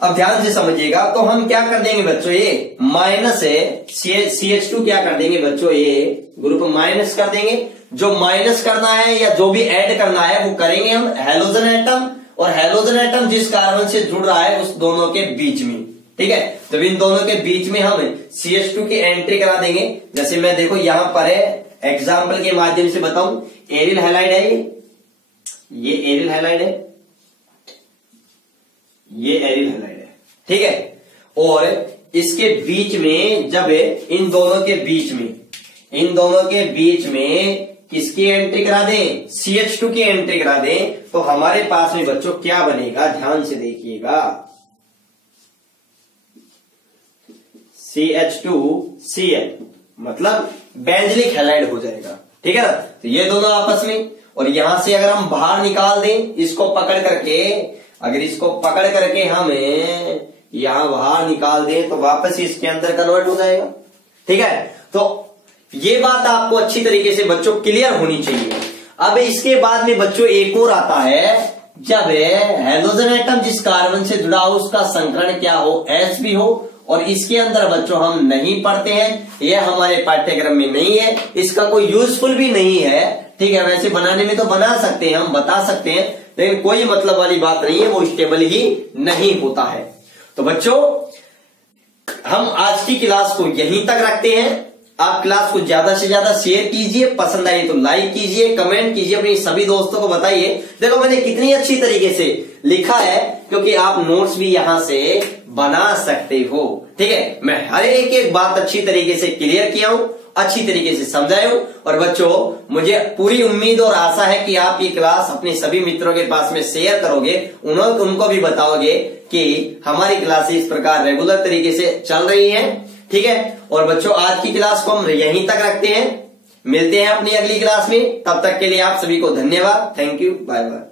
अब ध्यान से समझिएगा। तो हम क्या कर देंगे बच्चों? ये माइनस है, CH2 क्या कर देंगे बच्चों? ये ग्रुप माइनस कर देंगे। जो माइनस करना है या जो भी ऐड करना है वो करेंगे हम हेलोजन एटम। और हेलोजन एटम जिस कार्बन से जुड़ रहा है उस दोनों के बीच में। ठीक है? जब इन दोनों के बीच में हम CH2 की एंट्री करा देंगे, जैसे मैं देखो यहां पर है, एग्जाम्पल के माध्यम से बताऊं, एरिल हैलाइड है, ये एरिल हैलाइड है, ये एरिल हैलाइड है। ठीक है? और इसके बीच में जब इन दोनों के बीच में किसकी एंट्री करा दें? CH2 की एंट्री करा दें, तो हमारे पास में बच्चों क्या बनेगा? ध्यान से देखिएगा, CH2Cl, मतलब बेंजलिक हैलाइड हो जाएगा। ठीक है ना? तो ये दोनों आपस में, और यहां से अगर हम बाहर निकाल दें इसको पकड़ करके, अगर इसको पकड़ करके हम यहां बाहर निकाल दें तो वापस इसके अंदर कन्वर्ट हो जाएगा। ठीक है? तो ये बात आपको अच्छी तरीके से बच्चों क्लियर होनी चाहिए। अब इसके बाद में बच्चों एक और आता है, जब हाइड्रोजन एटम जिस कार्बन से जुड़ा हो उसका संकरण क्या हो, sp हो, और इसके अंदर बच्चों हम नहीं पढ़ते हैं, यह हमारे पाठ्यक्रम में नहीं है, इसका कोई यूजफुल भी नहीं है, ठीक है। वैसे बनाने में तो बना सकते हैं, हम बता सकते हैं, लेकिन कोई मतलब वाली बात नहीं है, वो स्टेबल ही नहीं होता है। तो बच्चों हम आज की क्लास को यहीं तक रखते हैं। आप क्लास को ज्यादा से ज्यादा शेयर कीजिए, पसंद आई तो लाइक कीजिए, कमेंट कीजिए, अपने सभी दोस्तों को बताइए। देखो मैंने कितनी अच्छी तरीके से लिखा है, क्योंकि आप नोट्स भी यहां से बना सकते हो, ठीक है। मैं हर एक बात अच्छी तरीके से क्लियर किया हूं, अच्छी तरीके से समझाया हूं। और बच्चों मुझे पूरी उम्मीद और आशा है कि आप ये क्लास अपने सभी मित्रों के पास में शेयर करोगे, उनको भी बताओगे कि हमारी क्लासेस इस प्रकार रेगुलर तरीके से चल रही है, ठीक है। और बच्चों आज की क्लास को हम यहीं तक रखते हैं, मिलते हैं अपनी अगली क्लास में, तब तक के लिए आप सभी को धन्यवाद, थैंक यू, बाय बाय।